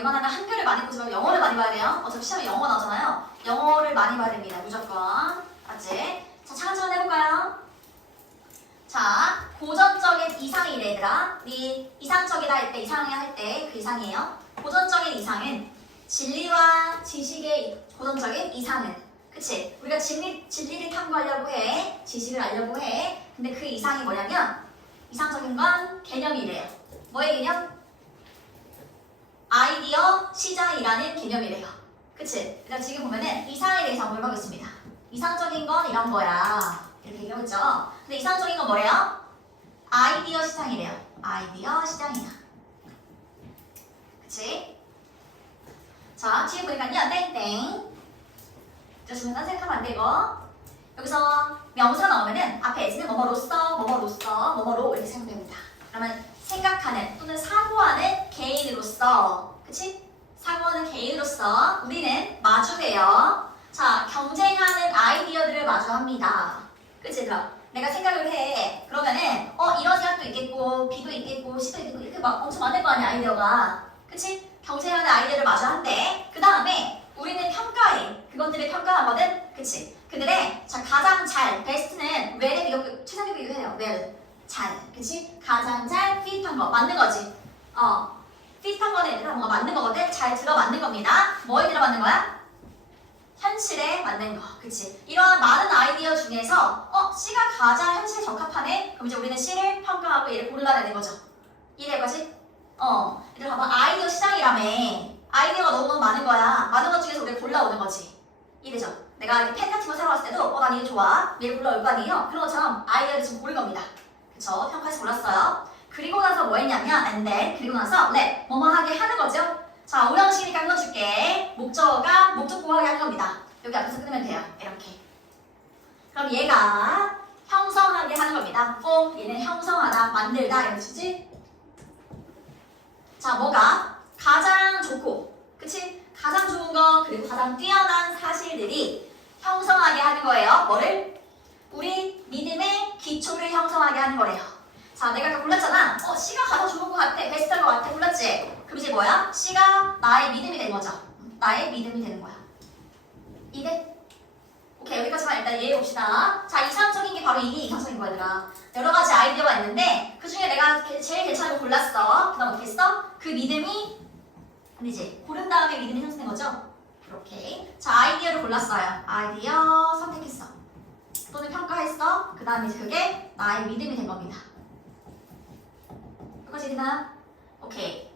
웬만하면 한글을 많이 보지 말고 영어를 많이 봐야 돼요. 어차피 시험에 영어 나오잖아요. 영어를 많이 봐야 됩니다. 무조건. 맞지? 자, 차근차근 해볼까요? 자, 고전적인 이상이래 얘들아. 네 이상적이다 할 때, 이상해 할 때 그 이상이에요. 고전적인 이상은 진리와 지식의 고전적인 이상은, 그치? 우리가 진리를 탐구하려고 해. 지식을 알려고 해. 근데 그 이상이 뭐냐면 이상적인 건 개념이래요. 뭐의 개념? 아이디어 시장이라는 개념이래요. 그치? 그래서 지금 보면은 이상에 대해서 한번 해보겠습니다. 이상적인 건 이런 거야. 이렇게 얘기하고 있죠. 근데 이상적인 건 뭐래요? 아이디어 시장이래요. 아이디어 시장이야. 그치? 자, 뒤에 보니까요. 땡땡. 저는 딴 생각하면 안 되고. 여기서 명사 나오면은 앞에 S는 뭐뭐로써, 뭐뭐로써, 뭐뭐로 이렇게 생각됩니다. 그러면 생각하는 또는 사고하는 개인으로서, 그치? 사고하는 개인으로서 우리는 마주해요. 자, 경쟁하는 아이디어들을 마주합니다. 그치? 그럼 내가 생각을 해. 그러면은 이런 생각도 있겠고 B도 있겠고 C도 있겠고 이렇게 막 엄청 많을 거 아니야 아이디어가. 그치? 경쟁하는 아이디어를 마주한대. 그 다음에 우리는 평가해. 그것들을 평가하거든. 그치? 그들의 자 가장 잘 베스트는 well에 비교 최상에 비교해요. well 잘. 그치? 가장 잘 fit한 거 맞는 거지. fit한 거는 얘들아 뭔가 맞는 거거든. 잘 들어맞는 겁니다. 뭐에 들어맞는 거야? 현실에 맞는 거. 그치? 이러한 많은 아이디어 중에서 C가 가장 현실에 적합하네? 그럼 이제 우리는 C를 평가하고 얘를 골라내는 거죠. 이해될 거지? 얘들 봐봐. 아이디어 시장이라며. 아이디어가 너무너무 많은 거야. 많은 것 중에서 우리가 골라오는 거지. 이해되죠? 내가 이렇게 펜 같은 거 사러 왔을 때도 난 이게 좋아. 얘를 골라올 거 아니에요? 그런 것처럼 아이디어를 지금 고른 겁니다. 그쵸? 평가해서 골랐어요. 그리고 나서 뭐 했냐면 and then 그리고 나서 let 뭐뭐 하게 하는 거죠. 자, 오형식이니까 끊어줄게. 목적어가 목적 보호하게 하는 겁니다. 여기 앞에서 끊으면 돼요. 이렇게. 그럼 얘가 형성하게 하는 겁니다. form 얘는 형성하다, 만들다 이런 뜻이지. 자, 뭐가 가장 좋고, 그치? 가장 좋은 거 그리고 가장 뛰어난 사실들이 형성하게 하는 거예요. 뭐를? 우리 믿음의 기초를 형성하게 하는 거래요. 자, 내가 아까 골랐잖아. C가 가장 좋은 것 같아. 베스트한 것 같아. 골랐지? 그럼 이제 뭐야? C가 나의 믿음이 되는 거죠. 나의 믿음이 되는 거야. 이해? 오케이, 여기까지만 일단 이해해 봅시다. 자, 이상적인 게 바로 이게 이상적인 거야, 얘들아. 여러 가지 아이디어가 있는데 그 중에 내가 제일 괜찮은 거 골랐어. 그 다음 어떻게 했어? 그 믿음이 이제 고른 다음에 믿음이 형성된 거죠? 이렇게. 자, 아이디어를 골랐어요. 아이디어 선택했어. 또는 평가했어. 그 다음에 이제 그게 나의 믿음이 된 겁니다. 여기까지 되나? 오케이.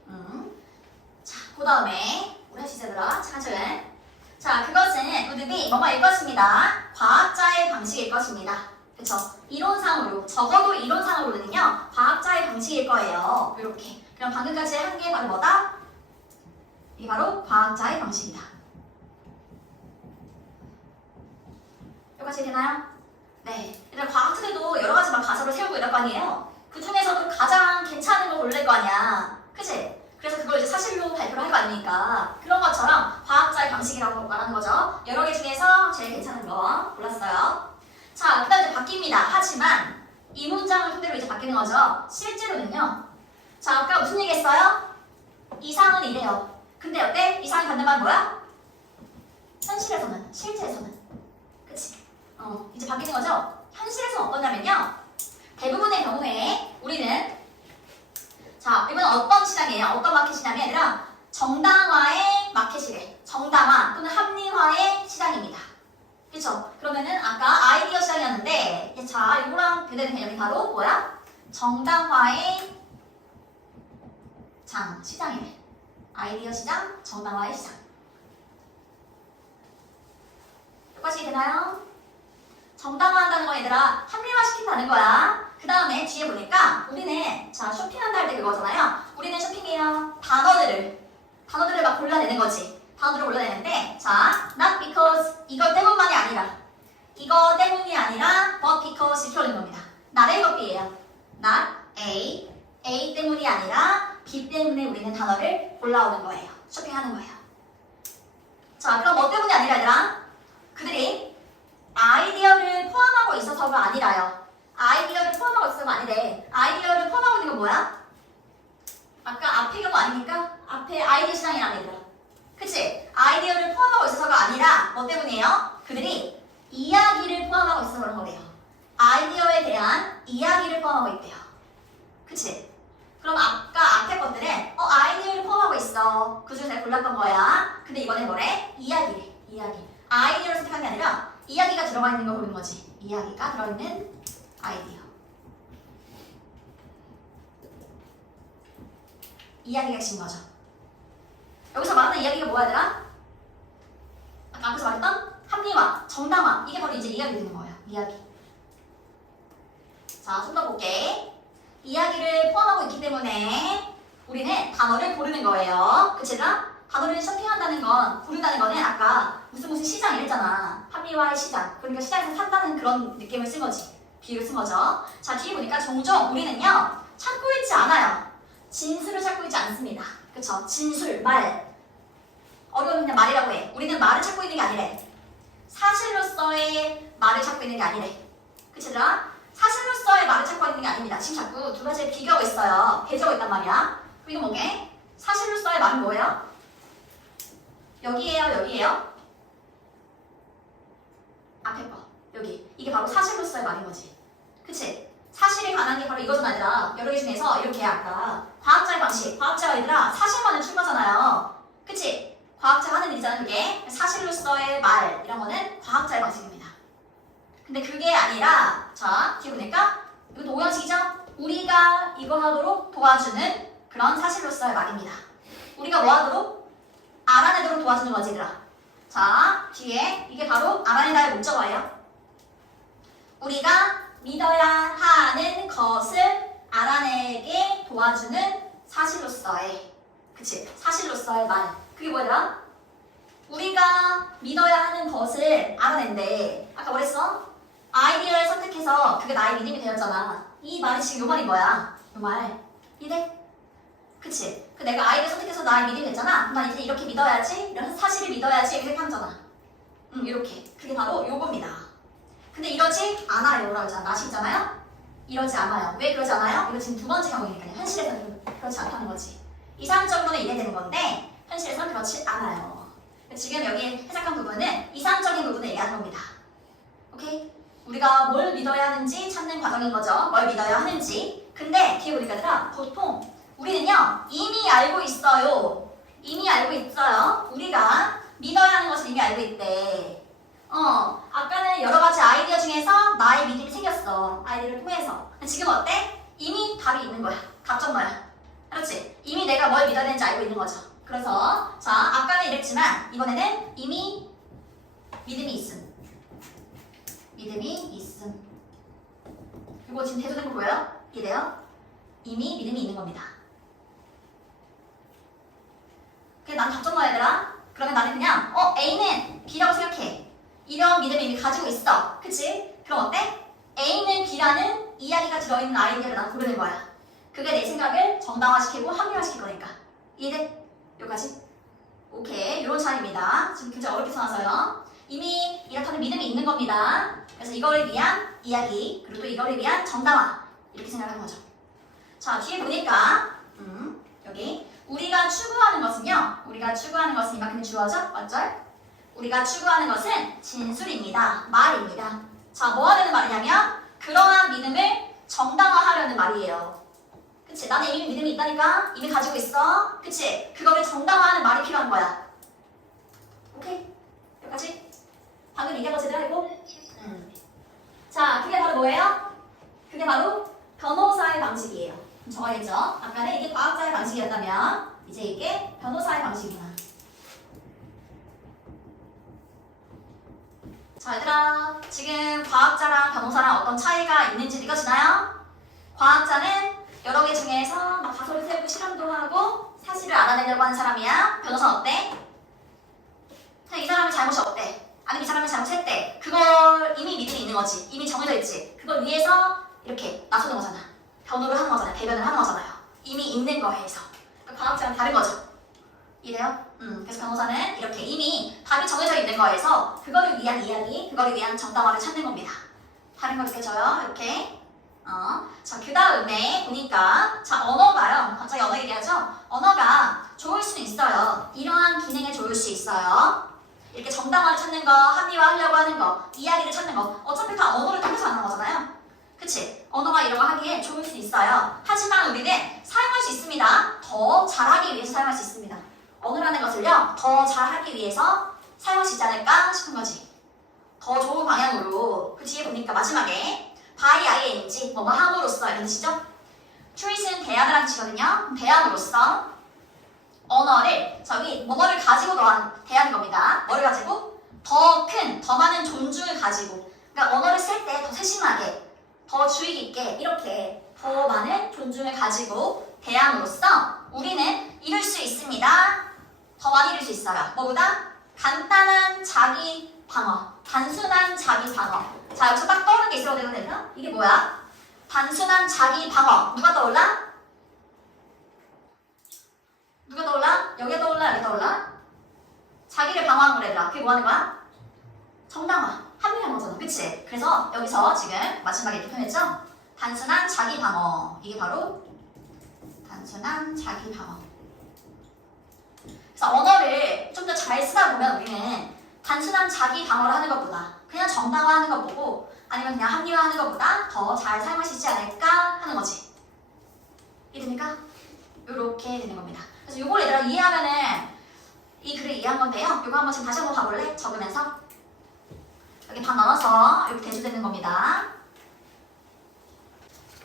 자, 그 다음에 우리 할 수 있어, 얘들아. 차근. 자, 그것은 우드비 뭐뭐일 것입니다. 과학자의 방식일 것입니다. 그쵸? 이론상으로, 적어도 이론상으로는요, 과학자의 방식일 거예요. 이렇게. 그럼 방금까지 한 게 바로 뭐다? 이게 바로 과학자의 방식이다. 여기까지 되나요? 네. 일단 과학자들도 여러 가지 막 가설을 세우고 이럴 거 아니에요? 그 중에서도 가장 괜찮은 걸 고를 거 아니야. 그치? 그래서 그걸 이제 사실로 발표를 할 거 아닙니까? 그런 것처럼 과학자의 방식이라고 말하는 거죠. 여러 개 중에서 제일 괜찮은 거 골랐어요. 자, 그 다음에 바뀝니다. 하지만 이 문장을 토대로 이제 바뀌는 거죠. 실제로는요. 자, 아까 무슨 얘기 했어요? 이상은 이래요. 근데 어때? 이상이 받는 말은 뭐야? 현실에서는, 실제에서는. 그치? 이제 바뀌는 거죠. 현실에서는 어떠냐면요. 대부분의 경우에 우리는 자, 이건 어떤 시장이에요? 어떤 마켓이냐면 얘들아 정당화의 마켓이래. 정당화 또는 합리화의 시장입니다. 그쵸? 그러면은 아까 아이디어 시장이었는데 자, 이거랑 배대는 개념이 바로 뭐야? 정당화의 시장이래. 아이디어 시장, 정당화의 시장. 여기까지 되나요? 정당화한다는 건 얘들아 합리화시킨다는 거야. 그 다음에 뒤에 보니까 우리는 자 쇼핑한다 할 때 그거잖아요. 우리는 쇼핑이에요. 단어들을 막 골라내는 거지. 단어들을 골라내는데 자 not because 이것 때문만이 아니라 이거 때문이 아니라 but because 이렇게 올리는 겁니다. not의 copy예요. not A 때문이 아니라 B 때문에 우리는 단어를 골라오는 거예요. 쇼핑하는 거예요. 자 그럼 뭐 때문이 아니라 얘들아 그들이 아이디어를 포함하고 있어서가 아니라요. 아이디어를 포함하고 있어서가 아니래. 아이디어를 포함하고 있는 건 뭐야? 아까 앞의 경우 아닙니까? 앞에 아이디어 시장이라는 얘들아. 그치? 아이디어를 포함하고 있어서가 아니라 뭐 때문이에요? 그들이 이야기를 포함하고 있어서 그런 거래요. 아이디어에 대한 이야기를 포함하고 있대요. 그치? 그럼 아까 앞에 것들은 아이디어를 포함하고 있어. 그 중에서 내가 골랐던 거야. 근데 이번엔 뭐래? 이야기래. 이야기. 아이디어를 선택한 게 아니라 이야기가 들어가 있는 걸 고른 거지. 이야기가 들어있는 아이디어. 이야기가 핵심인 거죠. 여기서 말하는 이야기가 뭐야 얘들아? 아까 앞에서 말했던 합리화, 정당화. 이게 바로 이제 이야기 되는 거예요. 이야기. 자, 좀 더 볼게. 이야기를 포함하고 있기 때문에 우리는 단어를 고르는 거예요. 그치 얘들아? 단어를 쇼핑한다는 건, 고른다는 거는 아까 무슨 시장 이랬잖아. 합리화의 시장. 그러니까 시장에서 산다는 그런 느낌을 쓴 거지. 비유를 쓴 거죠. 자, 뒤에 보니까 종종 우리는요 찾고 있지 않아요. 진술을 찾고 있지 않습니다. 그쵸? 진술, 말. 어려우면 그냥 말이라고 해. 우리는 말을 찾고 있는 게 아니래. 사실로서의 말을 찾고 있는 게 아니래. 그치 얘들아? 사실로서의 말을 찾고 있는 게 아닙니다. 지금 자꾸 두 가지를 비교하고 있어요. 배제하고 있단 말이야. 그럼 이거 뭐게? 사실로서의 말은 뭐예요? 여기에요, 여기에요? 앞에 거. 여기. 이게 바로 사실로서의 말인 거지. 그치? 사실에 관한 게 바로 이거잖아, 얘들아. 여러 개 중에서 이렇게 아까 과학자의 방식. 과학자가 얘들아 사실만을 추구하잖아요. 그치? 과학자가 하는 일이잖아, 그게. 사실로서의 말. 이런 거는 과학자의 방식입니다. 근데 그게 아니라, 자, 뒤에 보니까 이것도 오형식이죠? 우리가 이거 하도록 도와주는 그런 사실로서의 말입니다. 우리가 뭐 하도록? 알아내도록 도와주는 거지, 얘들아. 자, 뒤에 이게 바로 알아내다의 목적어예요. 우리가 믿어야 하는 것을 알아내게 도와주는 사실로서의, 그치? 사실로서의 말. 그게 뭐더라? 우리가 믿어야 하는 것을 알아낸대. 아까 뭐랬어? 아이디어를 선택해서 그게 나의 믿음이 되었잖아. 이 말이 지금 요 말이 뭐야? 요 말. 이래? 그치? 그 내가 아이디어 선택해서 나의 믿음이 됐잖아. 나 이제 이렇게 믿어야지. 이런 사실을 믿어야지. 이렇게 생각하잖아. 이렇게. 그게 바로 요겁니다. 근데 이러지 않아요. 라고 했잖아. 아시잖아요? 이러지 않아요. 왜 그러지 않아요? 이거 지금 두 번째 경우니까요. 현실에서는 그렇지 않다는 거지. 이상적으로는 이래야 되는 건데 현실에서는 그렇지 않아요. 지금 여기 해석한 부분은 이상적인 부분을 얘기하는 겁니다. 오케이? 우리가 뭘 믿어야 하는지 찾는 과정인 거죠. 뭘 믿어야 하는지. 근데 뒤에 보니까 얘들아 보통 우리는요 이미 알고 있어요. 이미 알고 있어요. 우리가 믿어야 하는 것을 이미 알고 있대. 아까는 여러 가지 아이디어 중에서 나의 믿음이 생겼어. 아이디어를 통해서. 지금 어때? 이미 답이 있는 거야. 답정 너야. 그렇지? 이미 내가 뭘 믿어야 되는지 알고 있는 거죠. 그래서 자 아까는 이랬지만 이번에는 이미 믿음이 있음. 믿음이 있음. 이거 지금 대조된 거 보여요? 이래요? 이미 믿음이 있는 겁니다. 그래 난 답정 넣어야 되라. 그러면 나는 그냥 A는 B라고 생각해. 이런 믿음을 이미 가지고 있어. 그치? 그럼 어때? A는 B라는 이야기가 들어있는 아이디어를 난 고르는 거야. 그게 내 생각을 정당화시키고 합리화시킬 거니까. 이해돼? 여기까지? 오케이. 이런 차이입니다. 지금 굉장히 어렵게 써놔서요. 이미 이렇다는 믿음이 있는 겁니다. 그래서 이거를 위한 이야기, 그리고 또 이거를 위한 정당화. 이렇게 생각하는 거죠. 자, 뒤에 보니까 여기 우리가 추구하는 것은요. 우리가 추구하는 것은 이만큼 주어져? 맞죠? 우리가 추구하는 것은 진술입니다. 말입니다. 자, 뭐 하려는 말이냐면 그러한 믿음을 정당화하려는 말이에요. 그치? 나는 이미 믿음이 있다니까? 이미 가지고 있어. 그치? 그거를 정당화하는 말이 필요한 거야. 오케이? 여기까지? 방금 얘기한 거 제대로 알고? 자, 그게 바로 뭐예요? 그게 바로 변호사의 방식이에요. 적어야겠죠? 아까는 이게 과학자의 방식이었다면 이제 이게 변호사의 방식이구나. 자, 얘들아, 지금 과학자랑 변호사랑 어떤 차이가 있는지 느껴지나요? 과학자는 여러 개 중에서 막 가설을 세우고 실험도 하고 사실을 알아내려고 하는 사람이야. 변호사는 어때? 그냥 이 사람의 잘못이 없대. 아니면 이 사람이 잘못했대. 그걸 이미 믿음이 있는 거지. 이미 정해져 있지. 그걸 위해서 이렇게 나서는 거잖아. 변호를 하는 거잖아요. 대변을 하는 거잖아요. 이미 있는 거에 해서. 그러니까 과학자랑 다른 거죠. 이해돼요? 그래서 변호사는 이렇게 이미 답이 정해져 있는 거에서 그거를 위한 이야기, 그거를 위한 정당화를 찾는 겁니다. 다른 거 느껴져요? 이렇게. 자, 그 다음에 보니까 자, 언어가요. 갑자기 언어 얘기하죠? 언어가 좋을 수는 있어요. 이러한 기능에 좋을 수 있어요. 이렇게 정당화를 찾는 거, 합리화하려고 하는 거, 이야기를 찾는 거 어차피 다 언어를 통해서 하는 거잖아요. 그치? 언어가 이런 거 하기에 좋을 수 있어요. 하지만 우리는 사용할 수 있습니다. 더 잘하기 위해서 사용할 수 있습니다. 언어라는 것을요. 더 잘하기 위해서 사용할 수 있지 않을까 싶은 거지. 더 좋은 방향으로. 그 뒤에 보니까 마지막에 by ing 뭐뭐 함으로써 이런 뜻이죠. treat은 대안을 하는 뜻이거든요. 대안으로서 언어를 뭐뭐를 가지고 대하는 겁니다. 뭐를 가지고? 더 큰, 더 많은 존중을 가지고. 그러니까 언어를 쓸 때 더 세심하게, 더 주의 깊게 이렇게 더 많은 존중을 가지고 대함으로써 우리는 이룰 수 있습니다. 더 많이 이룰 수 있어요. 뭐보다? 간단한 자기 방어, 단순한 자기 방어. 자, 여기서 딱 떠오르는 게 있어야 되거든요. 이게 뭐야? 단순한 자기 방어. 누가 떠올라? 누가 떠올라? 여기 떠올라? 여기 떠올라? 자기를 방어하는 거래더라. 그게 뭐 하는 거야? 정당화. 합리화한 거잖아. 그치? 그래서 여기서 지금 마지막에 이렇게 표현했죠? 단순한 자기 방어. 이게 바로 단순한 자기 방어. 그래서 언어를 좀 더 잘 쓰다 보면 우리는 단순한 자기 방어를 하는 것보다 그냥 정당화하는 것 보고 아니면 그냥 합리화하는 것보다 더 잘 사용할 수 있지 않을까 하는 거지. 이해됩니까? 요렇게 되는 겁니다. 그래서 요걸 얘들아 이해하면은 이 글을 이해한 건데요. 요거 한번 지금 다시 한번 봐볼래? 적으면서 여기 반 나눠서 이렇게 대조되는 겁니다.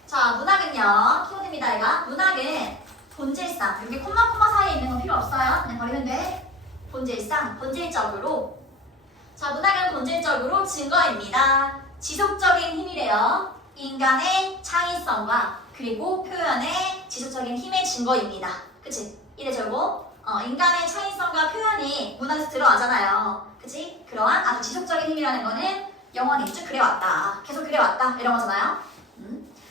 자, 문학은요. 키워드입니다. 얘가 문학은 본질상 여기 콤마 사이에 있는 건 필요 없어요. 그냥 버리면 돼. 본질적으로 자, 문학은 본질적으로 증거입니다. 지속적인 힘이래요. 인간의 창의성과 그리고 표현의 지속적인 힘의 증거입니다. 그치? 이래저고 인간의 창의성과 표현이 문학에서 들어가잖아요. 그치? 그러한 아주 지속적인 힘이라는 거는 영원히 쭉 그래왔다. 계속 그래왔다. 이런 거잖아요.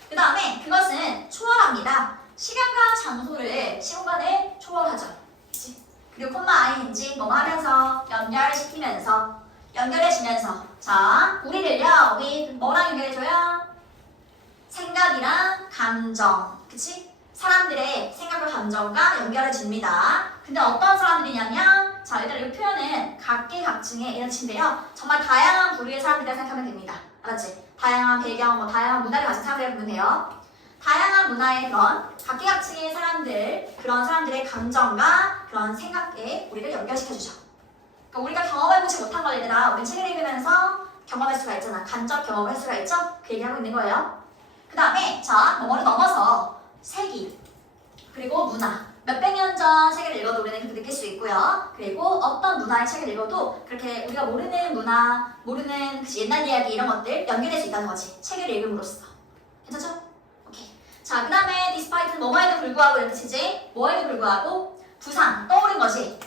그 다음에 그것은 초월합니다. 시간과 장소를, 시공간을 초월하죠. 그치? 그리고 콤마 ing 뭐 하면서 연결시키면서 연결해주면서 자, 우리를요. 우리 뭐랑 연결해줘요? 생각이랑 감정. 그치? 사람들의 생각과 감정과 연결해줍니다. 근데 어떤 사람들이냐면 자, 일단 이 표현은 각계각층의 이런 뜻인데요. 정말 다양한 부류의 사람들이라 생각하면 됩니다. 알았지? 다양한 배경, 다양한 문화를 가진 사람들이라 보면 돼요. 다양한 문화의 그런 각계각층의 사람들, 그런 사람들의 감정과 그런 생각에 우리를 연결시켜주죠. 그러니까 우리가 경험해보지 못한 걸 얘들아 우리 책을 읽으면서 경험할 수가 있잖아. 간접 경험을 할 수가 있죠? 그 얘기하고 있는 거예요. 그 다음에 자, 뭐를 넘어서 세기, 그리고 문화. 몇백 년 전 책을 읽어도 우리는 그렇게 느낄 수 있고요. 그리고 어떤 문화의 책을 읽어도 그렇게 우리가 모르는 문화, 모르는 그 옛날 이야기 이런 것들 연결될 수 있다는 거지. 책을 읽음으로써. 괜찮죠? 오케이. 자, 그 다음에 despite는 뭐뭐에도 불구하고 이런 뜻이지. 뭐에도 불구하고 부상, 떠오른 거지.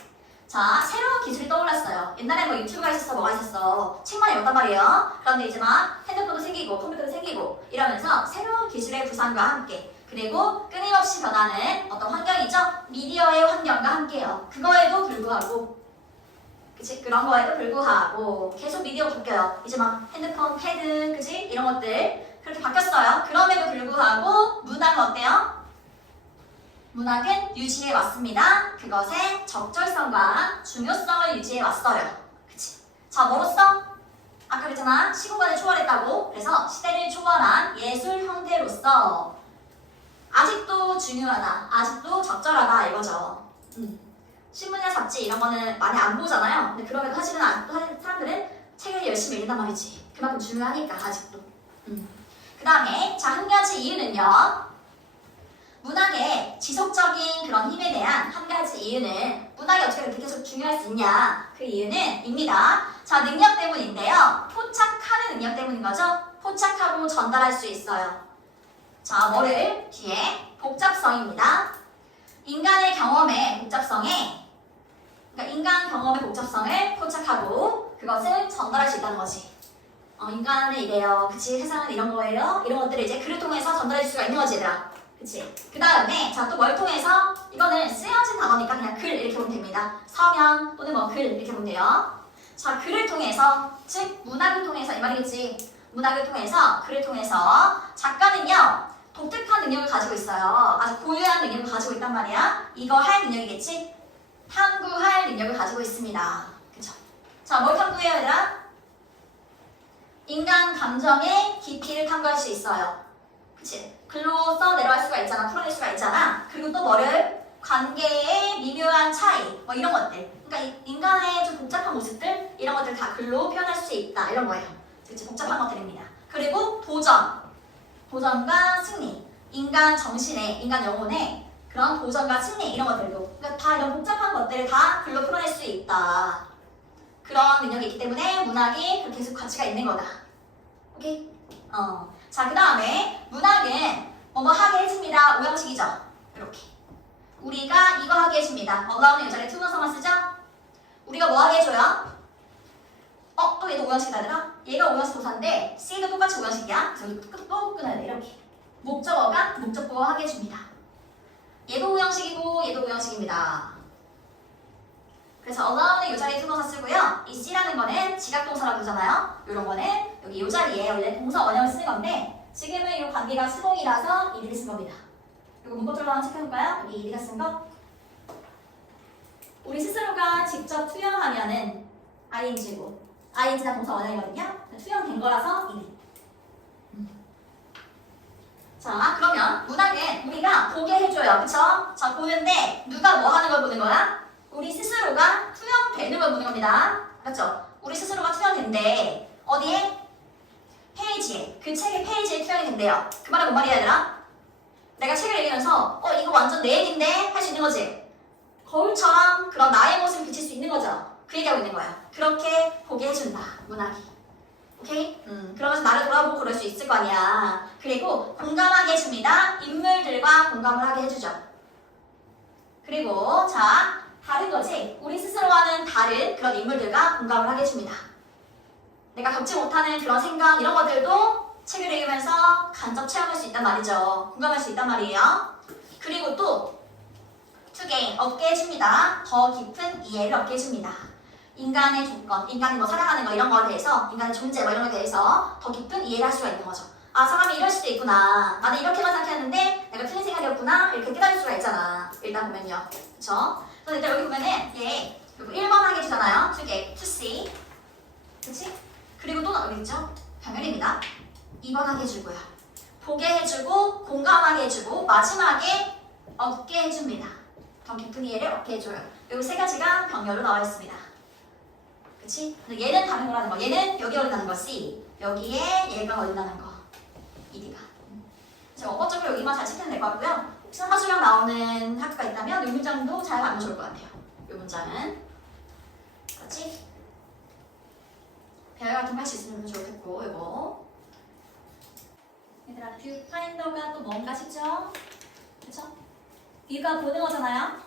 자, 새로운 기술이 떠올랐어요. 옛날에 뭐 유튜브가 있었어, 뭐가 있었어. 책만 읽었단 말이에요. 그런데 이제 막 핸드폰도 생기고 컴퓨터도 생기고 이러면서 새로운 기술의 부상과 함께 그리고 끊임없이 변하는 어떤 환경이죠? 미디어의 환경과 함께요. 그거에도 불구하고 그치? 그런 거에도 불구하고 계속 미디어가 바뀌어요. 이제 막 핸드폰, 패드, 그치? 이런 것들 그렇게 바뀌었어요. 그럼에도 불구하고 문학은 어때요? 문학은 유지해 왔습니다. 그것의 적절성과 중요성을 유지해 왔어요. 그치? 자, 뭐로써? 아까 그랬잖아. 시공간을 초월했다고. 그래서 시대를 초월한 예술 형태로서 아직도 중요하다. 아직도 적절하다. 이거죠. 신문이나 잡지 이런 거는 많이 안 보잖아요. 근데 그럼에도 사실은 아직도 사람들은 책을 열심히 읽는단 말이지. 그만큼 중요하니까 아직도. 그 다음에 자, 한 가지 이유는요. 문학의 지속적인 그런 힘에 대한 한 가지 이유는 문학이 어떻게 그렇게 계속 중요할 수 있냐 그 이유는 입니다. 자, 능력 때문인데요. 포착하는 능력 때문인 거죠. 포착하고 전달할 수 있어요. 자, 뭐를? 뒤에 복잡성입니다. 인간의 경험의 복잡성에 그러니까 인간 경험의 복잡성을 포착하고 그것을 전달할 수 있다는 거지. 인간은 이래요. 그치? 세상은 이런 거예요. 이런 것들을 이제 글을 통해서 전달할 수가 있는 거지 얘들아. 그치? 그 다음에 자, 또 뭘 통해서 이거는 쓰여진 단어니까 그냥 글 이렇게 보면 됩니다. 서면 또는 뭐 글 이렇게 보면 돼요. 자, 글을 통해서 즉 문학을 통해서 이 말이겠지. 문학을 통해서 글을 통해서 작가는요. 독특한 능력을 가지고 있어요. 아주 고유한 능력을 가지고 있단 말이야. 이거 할 능력이겠지? 탐구할 능력을 가지고 있습니다. 그쵸? 자, 뭘 탐구해요, 얘들아? 인간 감정의 깊이를 탐구할 수 있어요. 그치? 글로 써 내려갈 수가 있잖아. 풀어낼 수가 있잖아. 그리고 또 뭐를? 관계의 미묘한 차이, 뭐 이런 것들. 그러니까 인간의 좀 복잡한 모습들, 이런 것들 다 글로 표현할 수 있다. 이런 거예요. 그치? 복잡한 것들입니다. 그리고 도전과 승리. 인간 정신의, 인간 영혼의 그런 도전과 승리, 이런 것들도. 그러니까 다 이런 복잡한 것들을 다 글로 풀어낼 수 있다. 그런 능력이 있기 때문에 문학이 그렇게 계속 가치가 있는 거다. 오케이? 자, 그 다음에 문학은 뭐뭐 하게 해줍니다. 오형식이죠. 이렇게. 우리가 이거 하게 해줍니다. allow는 여자리 투문서만 쓰죠? 우리가 뭐 하게 해줘요? 또 얘도 오형식이다, 얘들아? 얘가 오형식 도사인데 C도 똑같이 오형식이야. 그래서 여기 또 끊어야 돼. 이렇게. 목적어가 목적보어 하게 해줍니다. 얘도 오형식이고 얘도 오형식입니다. 그래서 allow는 요 자리에 투동사 쓰고요. 이 C라는 거는 지각동사라고 그러잖아요. 이런 거는 여기 요 자리에 원래 동사 원형을 쓰는 건데 지금은 이 관계가 수동이라서 이들이 쓴 겁니다. 이거 문법적으로 한번 체크해볼까요? 여기 이들가 쓴 거. 우리 스스로가 직접 투영하면은 ing고 ing나 동사 원형이거든요. 투영된 거라서 이들. 자, 그러면 문학은 우리가 보게 해줘요. 그쵸? 자, 보는데 누가 뭐 하는 걸 보는 거야? 우리 스스로가 투영되는 걸 보는 겁니다. 맞죠? 우리 스스로가 투영된대. 어디에? 페이지에. 그 책의 페이지에 투영이 된대요. 그 말은 뭔 말이야, 얘들아? 내가 책을 읽으면서 이거 완전 내 얘긴데? 할 수 있는 거지? 거울처럼 그런 나의 모습을 비칠 수 있는 거죠? 그 얘기하고 있는 거야. 그렇게 보게 해준다, 문학이. 오케이? 그러면서 나를 돌아보고 그럴 수 있을 거 아니야. 그리고 공감하게 해줍니다. 인물들과 공감을 하게 해주죠. 그리고 자, 다른 거지. 우리 스스로와는 다른 그런 인물들과 공감을 하게 해줍니다. 내가 겪지 못하는 그런 생각, 이런 것들도 책을 읽으면서 간접 체험할 수 있단 말이죠. 공감할 수 있단 말이에요. 그리고 또 to gain, 얻게 해줍니다. 더 깊은 이해를 얻게 해줍니다. 인간의 조건, 인간이 뭐 살아가는 거 이런 거에 대해서, 인간의 존재 뭐 이런 거에 대해서 더 깊은 이해를 할 수가 있는 거죠. 아, 사람이 이럴 수도 있구나. 나는 이렇게만 생각했는데 내가 틀린 생각이었구나. 이렇게 깨달을 수가 있잖아. 일단 보면요. 그쵸? 그래서 일단 여기 보면은 얘 1번 하게 해주잖아요. to get, to see. 그치? 그리고 또 여기 있죠? 병렬입니다. 2번 하게 해주고요. 보게 해주고, 공감하게 해주고, 마지막에 얻게 해줍니다. 더 깊은 이해를 얻게 해줘요. 여기 세 가지가 병렬로 나와 있습니다. 그치? 얘는 다른 거라는 거. 얘는 여기 어린다는 거 C. 여기에 얘가 어린다는 거. ED가. 제가 어법적으로 여기만 잘 체크하면 될 것 같고요. 혹시 하수량 나오는 학교가 있다면 이 문장도 잘 알면 좋을 것 같아요. 이 문장은. 그렇지? 배열 같은 거 할 수 있으면 좋겠고, 이거. 얘들아, 뷰 파인더가 또 뭔가 싶죠? 그쵸? 뷰가 보는 거잖아요?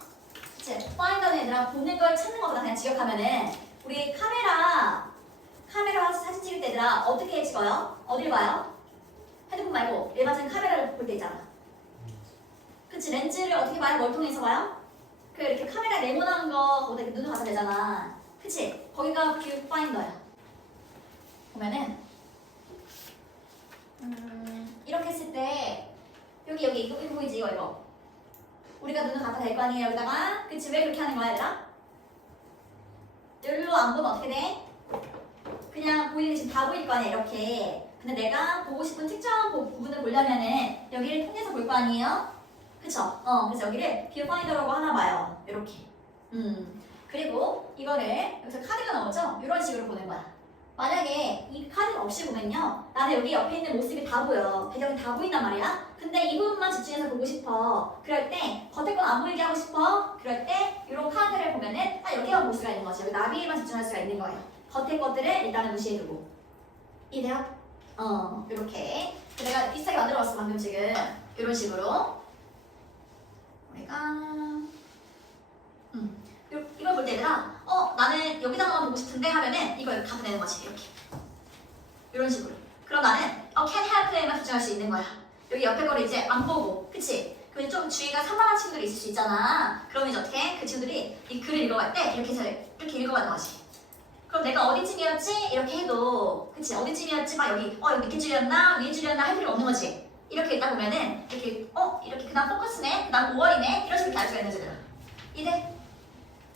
그치? 파인더는 얘들아, 보는 걸 찾는 거보다 그냥 지역하면은 우리 카메라 사진 찍을 때 얘들아 어떻게 찍어요? 어딜 봐요? 핸드폰 말고 일반적인 카메라를 볼 때 있잖아. 그치? 렌즈를 어떻게 봐요? 뭘 통해서 봐요? 그 이렇게 카메라에 네모난 거보다 이렇게 눈을 봐도 되잖아. 그치? 거기가 뷰 파인더야. 보면은 이렇게 했을 때 여기 이거 보이지? 이거 우리가 눈을 갖다 댈 거 아니에요? 여기다가. 그치? 왜 그렇게 하는 거야 얘들아? 여기로 안 보면 어떻게 돼? 그냥 보이는 게 지금 다 보일 거 아니야 이렇게. 근데 내가 보고 싶은 특정한 부분을 보려면은 여기를 통해서 볼 거 아니에요? 그쵸? 그래서 여기를 뷰 파인더라고 하나 봐요. 이렇게. 그리고 이거를 여기서 카드가 나오죠? 이런 식으로 보는 거야. 만약에 이 카드 없이 보면요, 나는 여기 옆에 있는 모습이 다 보여. 배경이 다 보인단 말이야. 근데 이 부분만 집중해서 보고 싶어. 그럴 때 겉에 건 안 보이게 하고 싶어. 그럴 때 이런 카드를 보면은 여기만 볼 수가 있는 거지. 여기 나비에만 집중할 수가 있는 거예요. 겉에 것들을 일단은 무시해두고. 이해돼요? 이렇게. 내가 비슷하게 만들어봤어 방금 지금. 이런 식으로 우리가 이걸 볼 때 얘들아 나는 여기다가만 보고 싶은데 하면은 이걸 갖다 내는 거지. 이렇게 이런 식으로. 그럼 나는 can help에만 집중할 수 있는 거야. 여기 옆에 거를 이제 안 보고. 그치? 그럼 좀 주의가 산만한 친구들이 있을 수 있잖아. 그러면 이제 어떻게? 그 친구들이 이 글을 읽어갈 때 이렇게 해서 이렇게 읽어가는 거지. 그럼 내가 어디쯤이었지? 이렇게 해도 그치? 어디쯤이었지? 막 여기 밑에 줄이었나? 위에 줄이었나? 할 필요 없는 거지. 이렇게 있다 보면은 이렇게 이렇게 그다음 포커스네, 그다음 5월이네 이런 식으로 알 수가 있는 거잖아. 이해?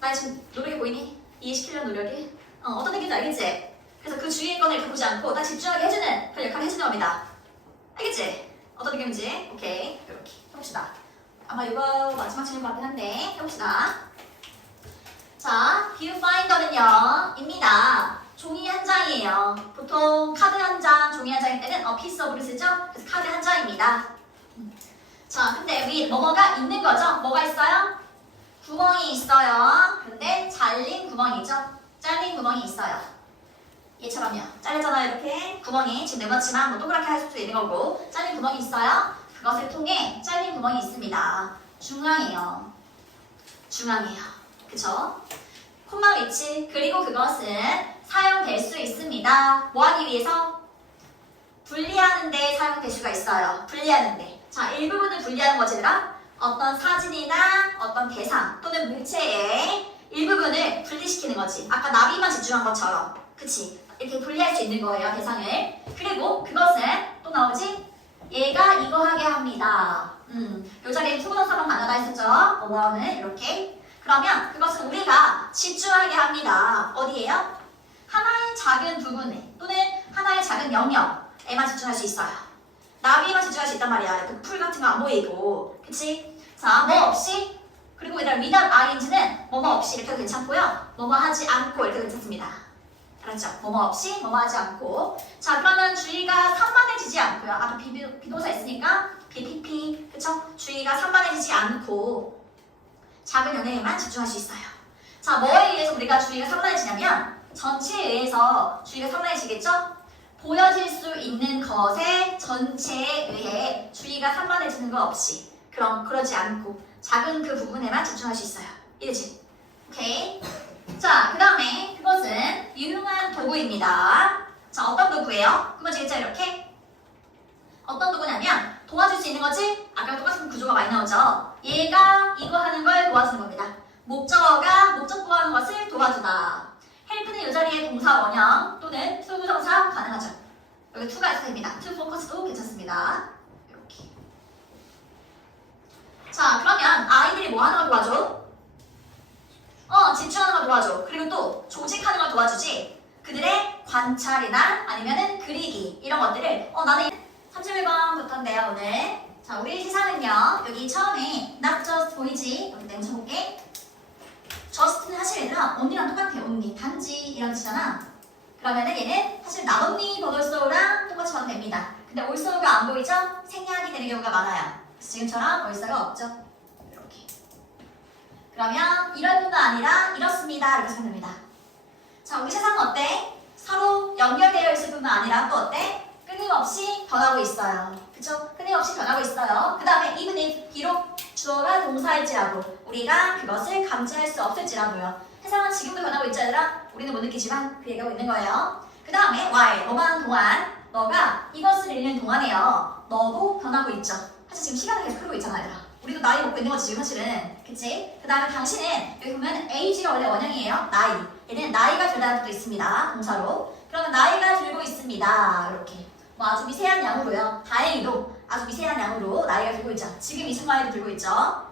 나 지금 노력이 보이니? 이해시키려는 노력이? 어떤 느낌인지 알겠지? 그래서 그 주위의 건을 이렇게 보지 않고 딱 집중하게 해주는 그런 역할을 해주는 겁니다. 알겠지? 어떤 느낌인지? 오케이. 이렇게 해봅시다. 아마 이거 마지막 질문 같긴 한데 해봅시다. 자, viewfinder는요 입니다. 종이 한 장이에요. 보통 카드 한 장, 종이 한 장일 때는 piece of를 쓰죠? 그래서 카드 한 장입니다. 자, 근데 여기 뭐가 있는 거죠? 뭐가 있어요? 구멍이 있어요. 근데 잘린 구멍이죠? 잘린 구멍이 있어요. 얘처럼요. 잘렸잖아요. 이렇게 구멍이 지금 네모치만 뭐 동그랗게 할 수도 있는 거고 잘린 구멍이 있어요. 그것을 통해 잘린 구멍이 있습니다. 중앙이에요. 중앙이에요. 그쵸? 콤마 위치 그리고 그것은 사용될 수 있습니다. 뭐 하기 위해서? 분리하는 데 사용될 수가 있어요. 분리하는 데. 자, 일부분을 분리하는 거지 얘들아. 어떤 사진이나 어떤 대상 또는 물체의 일부분을 분리시키는 거지. 아까 나비만 집중한 것처럼. 그치? 이렇게 분리할 수 있는 거예요. 대상을. 그리고 그것은 또 나오지? 얘가 이거 하게 합니다. 요 자리에 투부정사만 가능하다 했었죠? 뭐는 이렇게. 그러면 그것은 우리가 집중하게 합니다. 어디에요? 하나의 작은 부분에 또는 하나의 작은 영역에만 집중할 수 있어요. 나비에만 집중할 수 있단 말이야. 그 풀 같은 거 안 보이고. 그치? 자, 뭐 없이 그리고 얘들아 without ing는 뭐뭐 없이 이렇게 해도 괜찮고요. 뭐뭐 하지 않고 이렇게 해도 괜찮습니다. 알았죠? 뭐뭐 없이 뭐뭐 하지 않고. 자, 그러면 주의가 산만해지지 않고요. 아까 비동사 있으니까 BPP 그쵸? 주의가 산만해지지 않고 작은 영역에만 집중할 수 있어요. 자, 뭐에 의해서 우리가 주의가 산만해지냐면 전체에 의해서 주의가 산만해지겠죠? 보여질 수 있는 것의 전체에 의해 주의가 산만해지는 거 없이 그러지 않고 작은 그 부분에만 집중할 수 있어요. 이해지? 오케이. 자, 그 다음에 그것은 유용한 도구입니다. 자, 어떤 도구예요? 그거지겠죠? 이렇게 어떤 도구냐면 도와줄 수 있는 거지? 아까랑 똑같은 구조가 많이 나오죠? 얘가 이거 하는 걸 도와주는 겁니다. 목적어가 목적보 하는 것을 도와주다. help는 이 자리에 동사 원형 또는 투부정사 가능하죠. 여기 to가 있어야 됩니다. to focus도 괜찮습니다. 이렇게. 자, 그러면 아이들이 뭐 하는 걸 도와줘? 집중하는 걸 도와줘. 그리고 또 조직하는 걸 도와주지. 그들의 관찰이나 아니면은 그리기 이런 것들을 나는 31번부터인데요 오늘. 자, 우리 시사는요 여기 처음에 not just 보이지? 여기 내용 쳐볼게. just는 사실 얘들아 only랑 똑같아. only 단지 이런 뜻이잖아. 그러면은 얘는 사실 not only but also랑 똑같이 봐도 됩니다. 근데 also가 안 보이죠? 생략이 되는 경우가 많아요. 지금처럼 also가 없죠. 이렇게. 그러면 이런 건 아니라 이렇습니다. 이렇게 생각됩니다. 자, 우리 세상은 어때? 서로 연결되어 있을 뿐만 아니라 또 어때? 끊임없이 변하고 있어요. 그쵸? 끊임없이 변하고 있어요. 그 다음에 even if 비록 주어가 동사일지라도 우리가 그것을 감지할 수 없을지라도요. 세상은 지금도 변하고 있지 않으라 우리는 못 느끼지만 그 얘기하고 있는 거예요. 그 다음에 while 너가 하는 동안 너가 이것을 읽는 동안에요. 너도 변하고 있죠. 사실 지금 시간은 계속 흐르고 있잖아 얘들아. 우리도 나이 먹고 있는 거지 지금 사실은. 그치? 그 다음에 당신은 여기 보면 age가 원래 원형이에요. 나이. 얘는 나이가 들다는 뜻도 있습니다. 동사로. 그러면 나이가 들고 있습니다. 이렇게. 뭐 아주 미세한 양으로요. 다행히도 아주 미세한 양으로 나이가 들고 있죠. 지금 이 순간에도 들고 있죠.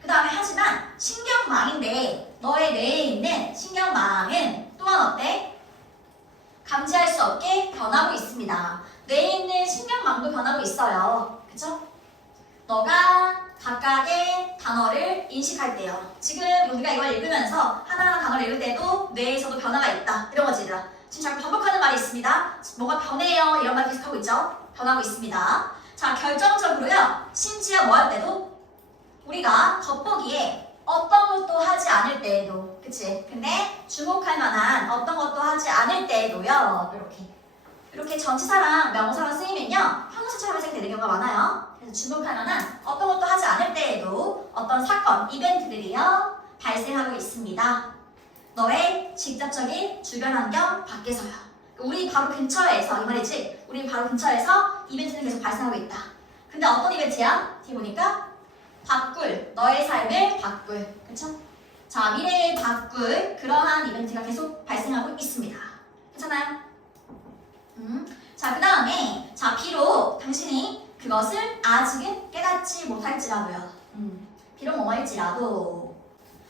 그 다음에 하지만 신경망인데 너의 뇌에 있는 신경망은 또한 어때? 감지할 수 없게 변하고 있습니다. 뇌에 있는 신경망도 변하고 있어요. 그쵸? 너가 각각의 단어를 인식할 때요. 지금 우리가 이걸 읽으면서 하나하나 단어를 읽을 때도 뇌에서도 변화가 있다. 이런 거지 얘들아. 지금 자꾸 반복하는 말이 있습니다. 뭐가 변해요. 이런 말 계속하고 있죠. 변하고 있습니다. 자, 결정적으로요. 심지어 뭐 할 때도 우리가 겉보기에 어떤 것도 하지 않을 때에도 그치? 근데 주목할 만한 어떤 것도 하지 않을 때에도요. 이렇게 전치사랑 명사랑 쓰이면요. 형용사처럼 해석이 되는 경우가 많아요. 그래서 주목할 만한 어떤 것도 하지 않을 때에도 어떤 사건, 이벤트들이요. 발생하고 있습니다. 너의 직접적인 주변 환경 밖에서요. 우리 바로 근처에서 이 말이지. 우리 바로 근처에서 이벤트는 계속 발생하고 있다. 근데 어떤 이벤트야? 뒤에 보니까 바꿀, 너의 삶을 바꿀. 그쵸? 자, 미래를 바꿀 그러한 이벤트가 계속 발생하고 있습니다. 괜찮아요? 자, 그 다음에 자, 비록 당신이 그것을 아직은 깨닫지 못할지라도요. 비록 뭐뭐일지라도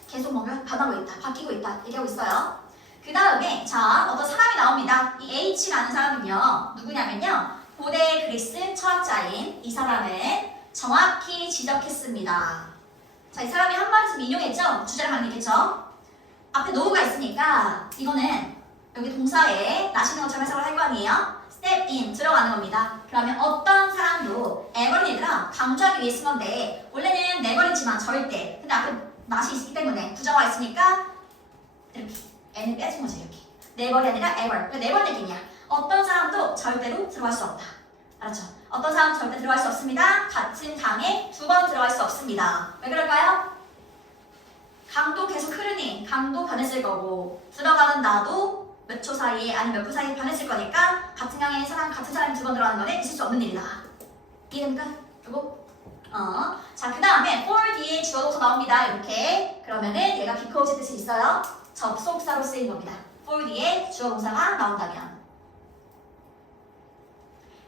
계속 뭔가 변하고 있다, 바뀌고 있다 얘기하고 있어요. 그 다음에 자 어떤 사람이 나옵니다. 이 H라는 사람은요 누구냐면요 고대 그리스 철학자인 이 사람을 정확히 지적했습니다. 자 이 사람이 한 말씀 인용했죠. 주제랑 관계 있겠죠. 앞에 노우가 있으니까 이거는 여기 동사에 나시는 것처럼 해석을 할 거 아니에요. step in 들어가는 겁니다. 그러면 어떤 사람도 ever은 얘들아 강조하기 위해 쓴 건데 원래는 never이지만 절대. 근데 앞에 not이 있기 때문에 부정어가 있으니까 이렇게 n을 빼준 거죠. 이렇게 never이 아니라 ever. never 느낌이야. 어떤 사람도 절대로 들어갈 수 없다. 알았죠? 어떤 사람 절대 들어갈 수 없습니다. 같은 강에 2번 들어갈 수 없습니다. 왜 그럴까요? 강도 계속 흐르니 강도 변했을 거고 들어가는 나도 몇 초 사이에 아니 몇 분 사이에 변했을 거니까 같은 강에 같은 사람이 2번 들어가는 거는 있을 수 없는 일이다. 이해됩니까? 그리고 자 그 다음에 for 뒤에 주어 동사 나옵니다. 이렇게 그러면은 얘가 because 뜻이 있어요. 접속사로 쓰인 겁니다. for 뒤에 주어 동사가 나온다면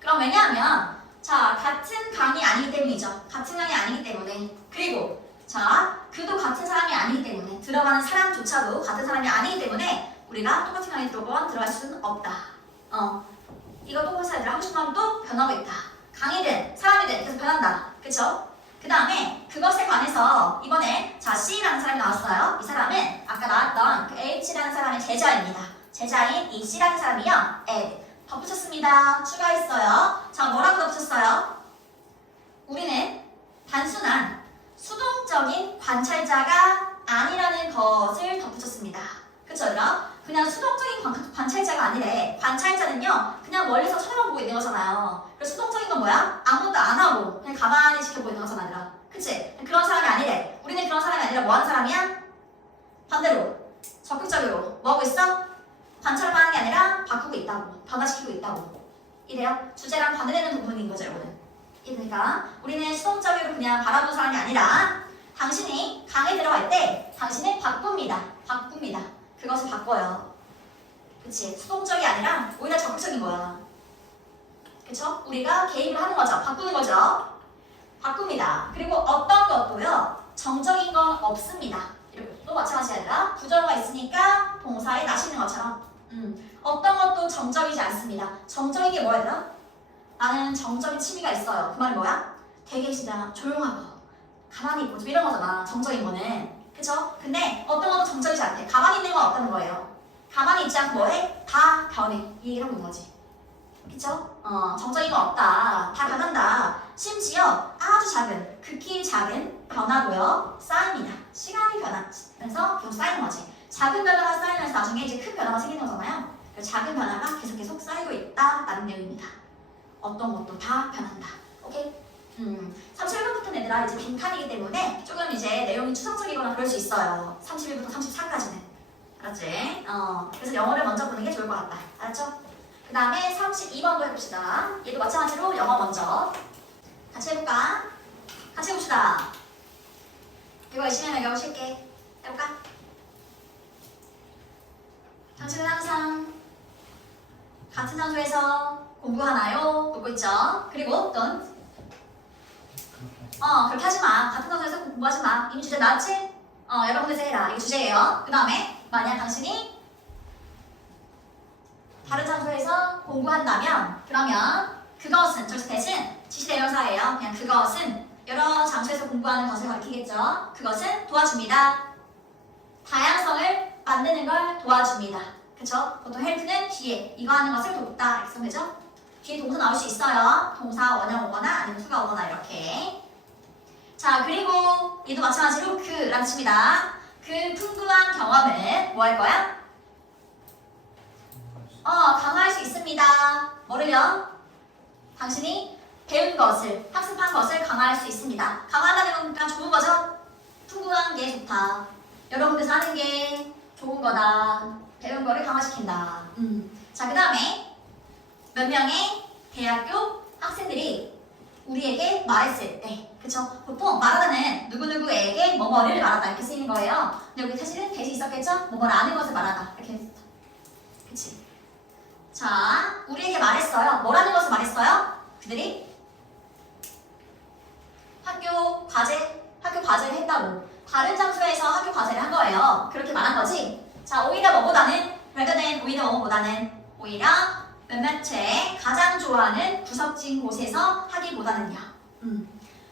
그럼 왜냐하면 자 같은 강이 아니기 때문이죠. 같은 강이 아니기 때문에 그리고 자 그도 같은 사람이 아니기 때문에 들어가는 사람조차도 같은 사람이 아니기 때문에 우리가 똑같은 강에 들어갈 수는 없다. 이거 똑같은 애들 하고 싶은 마음도 변하고 있다. 강이든 사람이든 계속 변한다. 그쵸? 그 다음에 그것에 관해서 이번에 자 C라는 사람이 나왔어요. 이 사람은 아까 나왔던 그 H라는 사람의 제자입니다. 제자인 이 C라는 사람이요. add 덧붙였습니다. 추가했어요. 자 뭐라고 덧붙였어요? 우리는 단순한 수동적인 관찰자가 아니라는 것을 덧붙였습니다. 그쵸 얘들아? 그냥 수동적인 관찰자가 아니래. 관찰자는요 그냥 멀리서 쳐다보고 있는 거잖아요. 그래서 수동적인 건 뭐야? 아무것도 안 하고 그냥 가만히 지켜보고 있는 거잖아 얘들아. 그치? 그런 사람이 아니래. 우리는 그런 사람이 아니라 뭐 하는 사람이야? 반대로 적극적으로 뭐 하고 있어? 관찰만 하는 게 아니라 바꾸고 있다고 변화시키고 있다고. 이래요? 주제랑 반대되는 부분인 거죠 여러분. 그러니까 우리는 수동적으로 그냥 바라보는 사람이 아니라 당신이 강에 들어갈 때 당신을 바꿉니다. 그것을 바꿔요. 그치? 수동적이 아니라 오히려 적극적인 거야. 그쵸? 우리가 개입을 하는 거죠. 바꾸는 거죠. 바꿉니다. 그리고 어떤 것도요 정적인 건 없습니다. 이렇게 또 마찬가지가 아니라 부정어가 있으니까 동사에 나시는 것처럼 어떤 것도 정적이지 않습니다. 정적인 게 뭐야 얘들아? 나는 정적인 취미가 있어요. 그 말이 뭐야? 되게 진짜 조용하고 가만히 있고 좀 이런 거잖아. 정적인 거는. 그쵸? 근데 어떤 것도 정적이지 않대. 가만히 있는 건 없다는 거예요. 가만히 있지 않고 뭐해? 다 변해. 이 얘기를 하고 있는 거지. 그쵸? 정적인 건 없다. 다 변한다. 심지어 아주 작은, 극히 작은 변화도요. 쌓입니다. 시간이 변하면서 계속 쌓이는 거지. 작은 변화가 쌓이면서 나중에 이제 큰 변화가 생기는 거잖아요. 작은 변화가 계속 쌓이고 있다라는 내용입니다. 어떤 것도 다 변한다. 오케이? 31번부터 얘들아 이제 빈칸이기 때문에 조금 이제 내용이 추상적이거나 그럴 수 있어요. 31부터 34까지는. 알았지? 그래서 영어를 먼저 보는 게 좋을 것 같다. 알았죠? 그 다음에 32번도 해봅시다. 얘도 마찬가지로 영어 먼저. 같이 해볼까? 같이 해봅시다. 이거 열심히 하면 여기 쉴게. 해볼까? 당신은 항상 같은 장소에서 공부하나요? 묻고 있죠? 그리고 또 그렇게 하지 마. 같은 장소에서 공부하지 마. 이미 주제 나왔지? 여러 군데서 해라. 이게 주제예요. 그 다음에 만약 당신이 다른 장소에서 공부한다면 그러면 그것은 저기서 대신 지시대명사예요. 그냥 그것은 여러 장소에서 공부하는 것을 가리키겠죠. 그것은 도와줍니다. 다양성을 만드는 걸 도와줍니다. 그쵸? 보통 헬프는 뒤에 이거 하는 것을 돕다 이렇게 쓰면 되죠? 뒤에 동사 나올 수 있어요. 동사 원형 오거나 아니면 수가 오거나 이렇게. 자 그리고 얘도 마찬가지로 그라는 뜻입니다. 그 풍부한 경험을 뭐 할 거야? 강화할 수 있습니다. 뭐를요? 당신이 배운 것을, 학습한 것을 강화할 수 있습니다. 강화한다는 건 그냥 좋은 거죠? 풍부한 게 좋다. 여러 군데서 하는 게 좋은 거다. 배운 거를 강화시킨다. 자, 그 다음에 몇 명의 대학교 학생들이 우리에게 말했을 때, 그쵸? 보통 말하다는 누구누구에게 뭐뭐를 말하다 이렇게 쓰이는 거예요. 근데 여기 사실은 대시 있었겠죠? 뭐뭐를 아는 것을 말하다 이렇게 했어. 그치? 자, 우리에게 말했어요. 뭐라는 것을 말했어요? 그들이 학교 과제를 했다고. 다른 장소에서 학교 과제를 한 거예요. 그렇게 말한 거지. 자, 오히려 뭐보다는 rather than 오히려 뭐보다는 오히려 몇몇에 가장 좋아하는 구석진 곳에서 하기보다는요.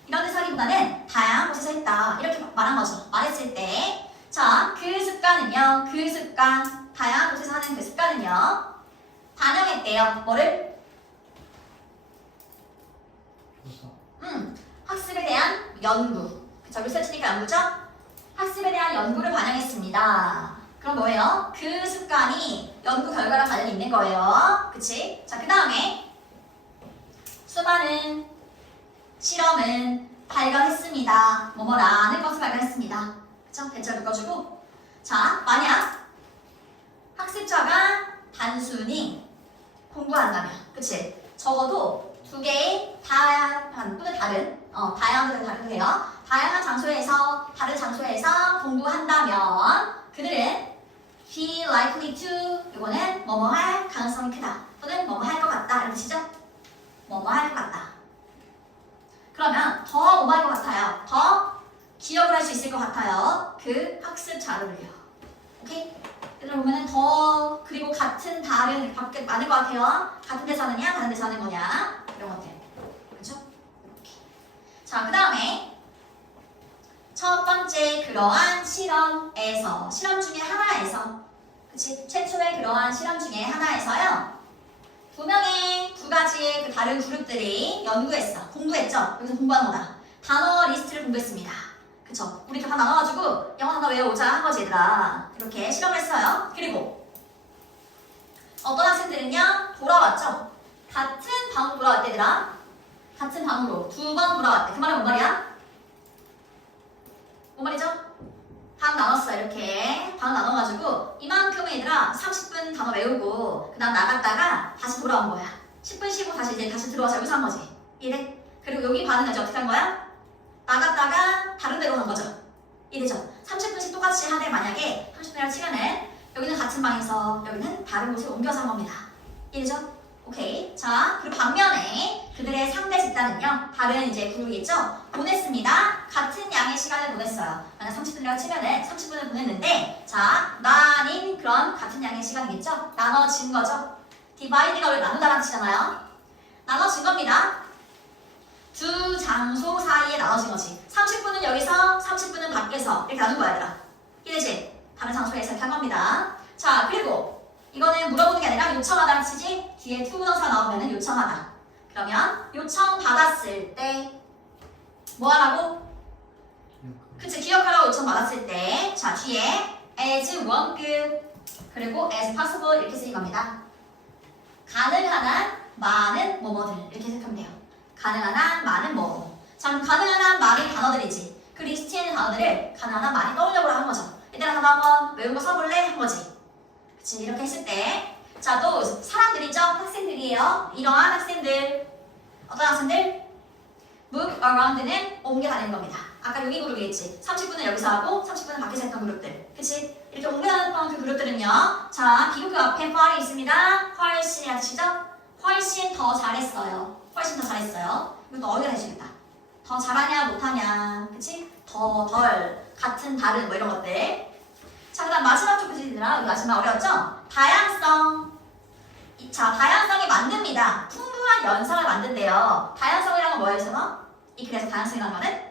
이런 데서 하기보다는 다양한 곳에서 했다. 이렇게 말한 거죠. 말했을 때. 자, 그 습관은요. 그 습관. 다양한 곳에서 하는 그 습관은요. 반영했대요. 뭐를? 학습에 대한 연구. 그쵸? 리서치니까 연구죠? 학습에 대한 연구를 반영했습니다. 그럼 뭐예요? 그 습관이 연구 결과랑 관련이 있는 거예요. 그치? 자, 그 다음에 수많은 실험은 발견했습니다. 뭐뭐라는 것을 발견했습니다. 그쵸? 대절 묶어주고. 자, 만약 학습자가 단순히 공부한다면, 그치? 적어도 두 개의 다양한 또는 다양한 다르도 돼요. 다양한 장소에서 다른 장소에서 공부한다면 그들은 be likely to 이거는 뭐뭐 할 가능성이 크다 또는 뭐뭐 할 것 같다 이런 뜻이죠. 뭐뭐 할 것 같다. 그러면 더 뭐뭐 할 것 같아요. 더 기억을 할 수 있을 것 같아요. 그 학습 자료를요. 오케이? 얘들아 보면은 더 그리고 같은 다른 이렇게 많을 것 같아요. 같은 데서 하느냐 다른 데서 하는 거냐 이런 것들. 그렇죠? 이렇게. 자, 그 다음에 첫 번째 그러한 실험 중에 하나에서 그치? 최초의 그러한 실험 중에 하나에서요. 두 가지의 그 다른 그룹들이 공부했죠? 여기서 공부하는 거다. 단어 리스트를 공부했습니다. 그쵸? 우리 다 나눠가지고 영어 단어 외워오자 한 거지 얘들아. 이렇게 실험을 했어요. 그리고 어떤 학생들은요 돌아왔죠? 같은 방으로 돌아왔대 얘들아. 같은 방으로 2번 돌아왔대. 그 말은 뭔 말이야? 뭔 말이죠? 방 나눴어. 이렇게 방 나눠가지고 이만큼은 얘들아 30분 단어 외우고 그 다음 나갔다가 다시 돌아온 거야. 10분 쉬고 다시 들어와서 여기서 한 거지. 이해돼? 그리고 여기 반은 이제 어떻게 한 거야? 나갔다가 다른 데로 간 거죠. 이해되죠? 30분씩 똑같이 하되 만약에 30분이라고 치면은 여기는 같은 방에서 여기는 다른 곳에 옮겨서 한 겁니다. 이해되죠? 오케이. 자, 그리고 반면에 그들의 상대 집단은요. 다른 이제 그룹이겠죠? 보냈습니다. 같은 양의 시간을 보냈어요. 만약 30분이라고 치면은 30분을 보냈는데 자, 나뉜 그런 같은 양의 시간이겠죠? 나눠진 거죠. 디바이드가 원래 나누다라는 뜻이잖아요. 나눠진 겁니다. 두 장소 사이에 나눠진 거지. 30분은 여기서, 30분은 밖에서 이렇게 나눈 거야, 얘들아. 이해되지? 다른 장소에서 이렇게 한 겁니다. 자, 그리고 이거는 물어보는 게 아니라 요청하다는 뜻이지. 뒤에 to 부동사가 나오면 요청하다. 그러면 요청받았을 때 뭐 하라고? 그치, 기억하라고 요청받았을 때 자, 뒤에 as 원급 그리고 as possible 이렇게 쓰인 겁니다. 가능한 한 많은 뭐뭐들 이렇게 해석하면 돼요. 가능한 한 많은 뭐. 자, 가능한 한 많은 단어들이지. 그 리스트에 있는 단어들을 가능한 한 많이 떠올려보라 한 거죠. 얘들아 단어 한번 외운 거 써볼래? 한 거지. 그치, 이렇게 했을 때 자, 또 사람들이죠? 학생들이에요. 이러한 학생들 어떤 학생들? move around는 옮겨다니는 겁니다. 아까 여기 그룹이겠지. 30분은 여기서 하고 30분은 밖에서 했던 그룹들. 그치? 이렇게 옮겨다녔던 그 그룹들은요. 자, 비교 그 앞에 whole이 있습니다. 훨씬이 아시죠? 훨씬 더 잘했어요. 훨씬 더 잘했어요. 이것도 어디다 해주겠다. 더 잘하냐 못하냐. 그치? 더, 덜, 같은, 다른 뭐 이런 것들. 자, 그 다음 마지막 쪽부터들아. 여기 마지막 어려웠죠? 다양성. 자, 다양성이 만듭니다. 풍부한 연상을 만든대요. 다양성이라는 건 뭐예요? 이 글에서 다양성이라는 거는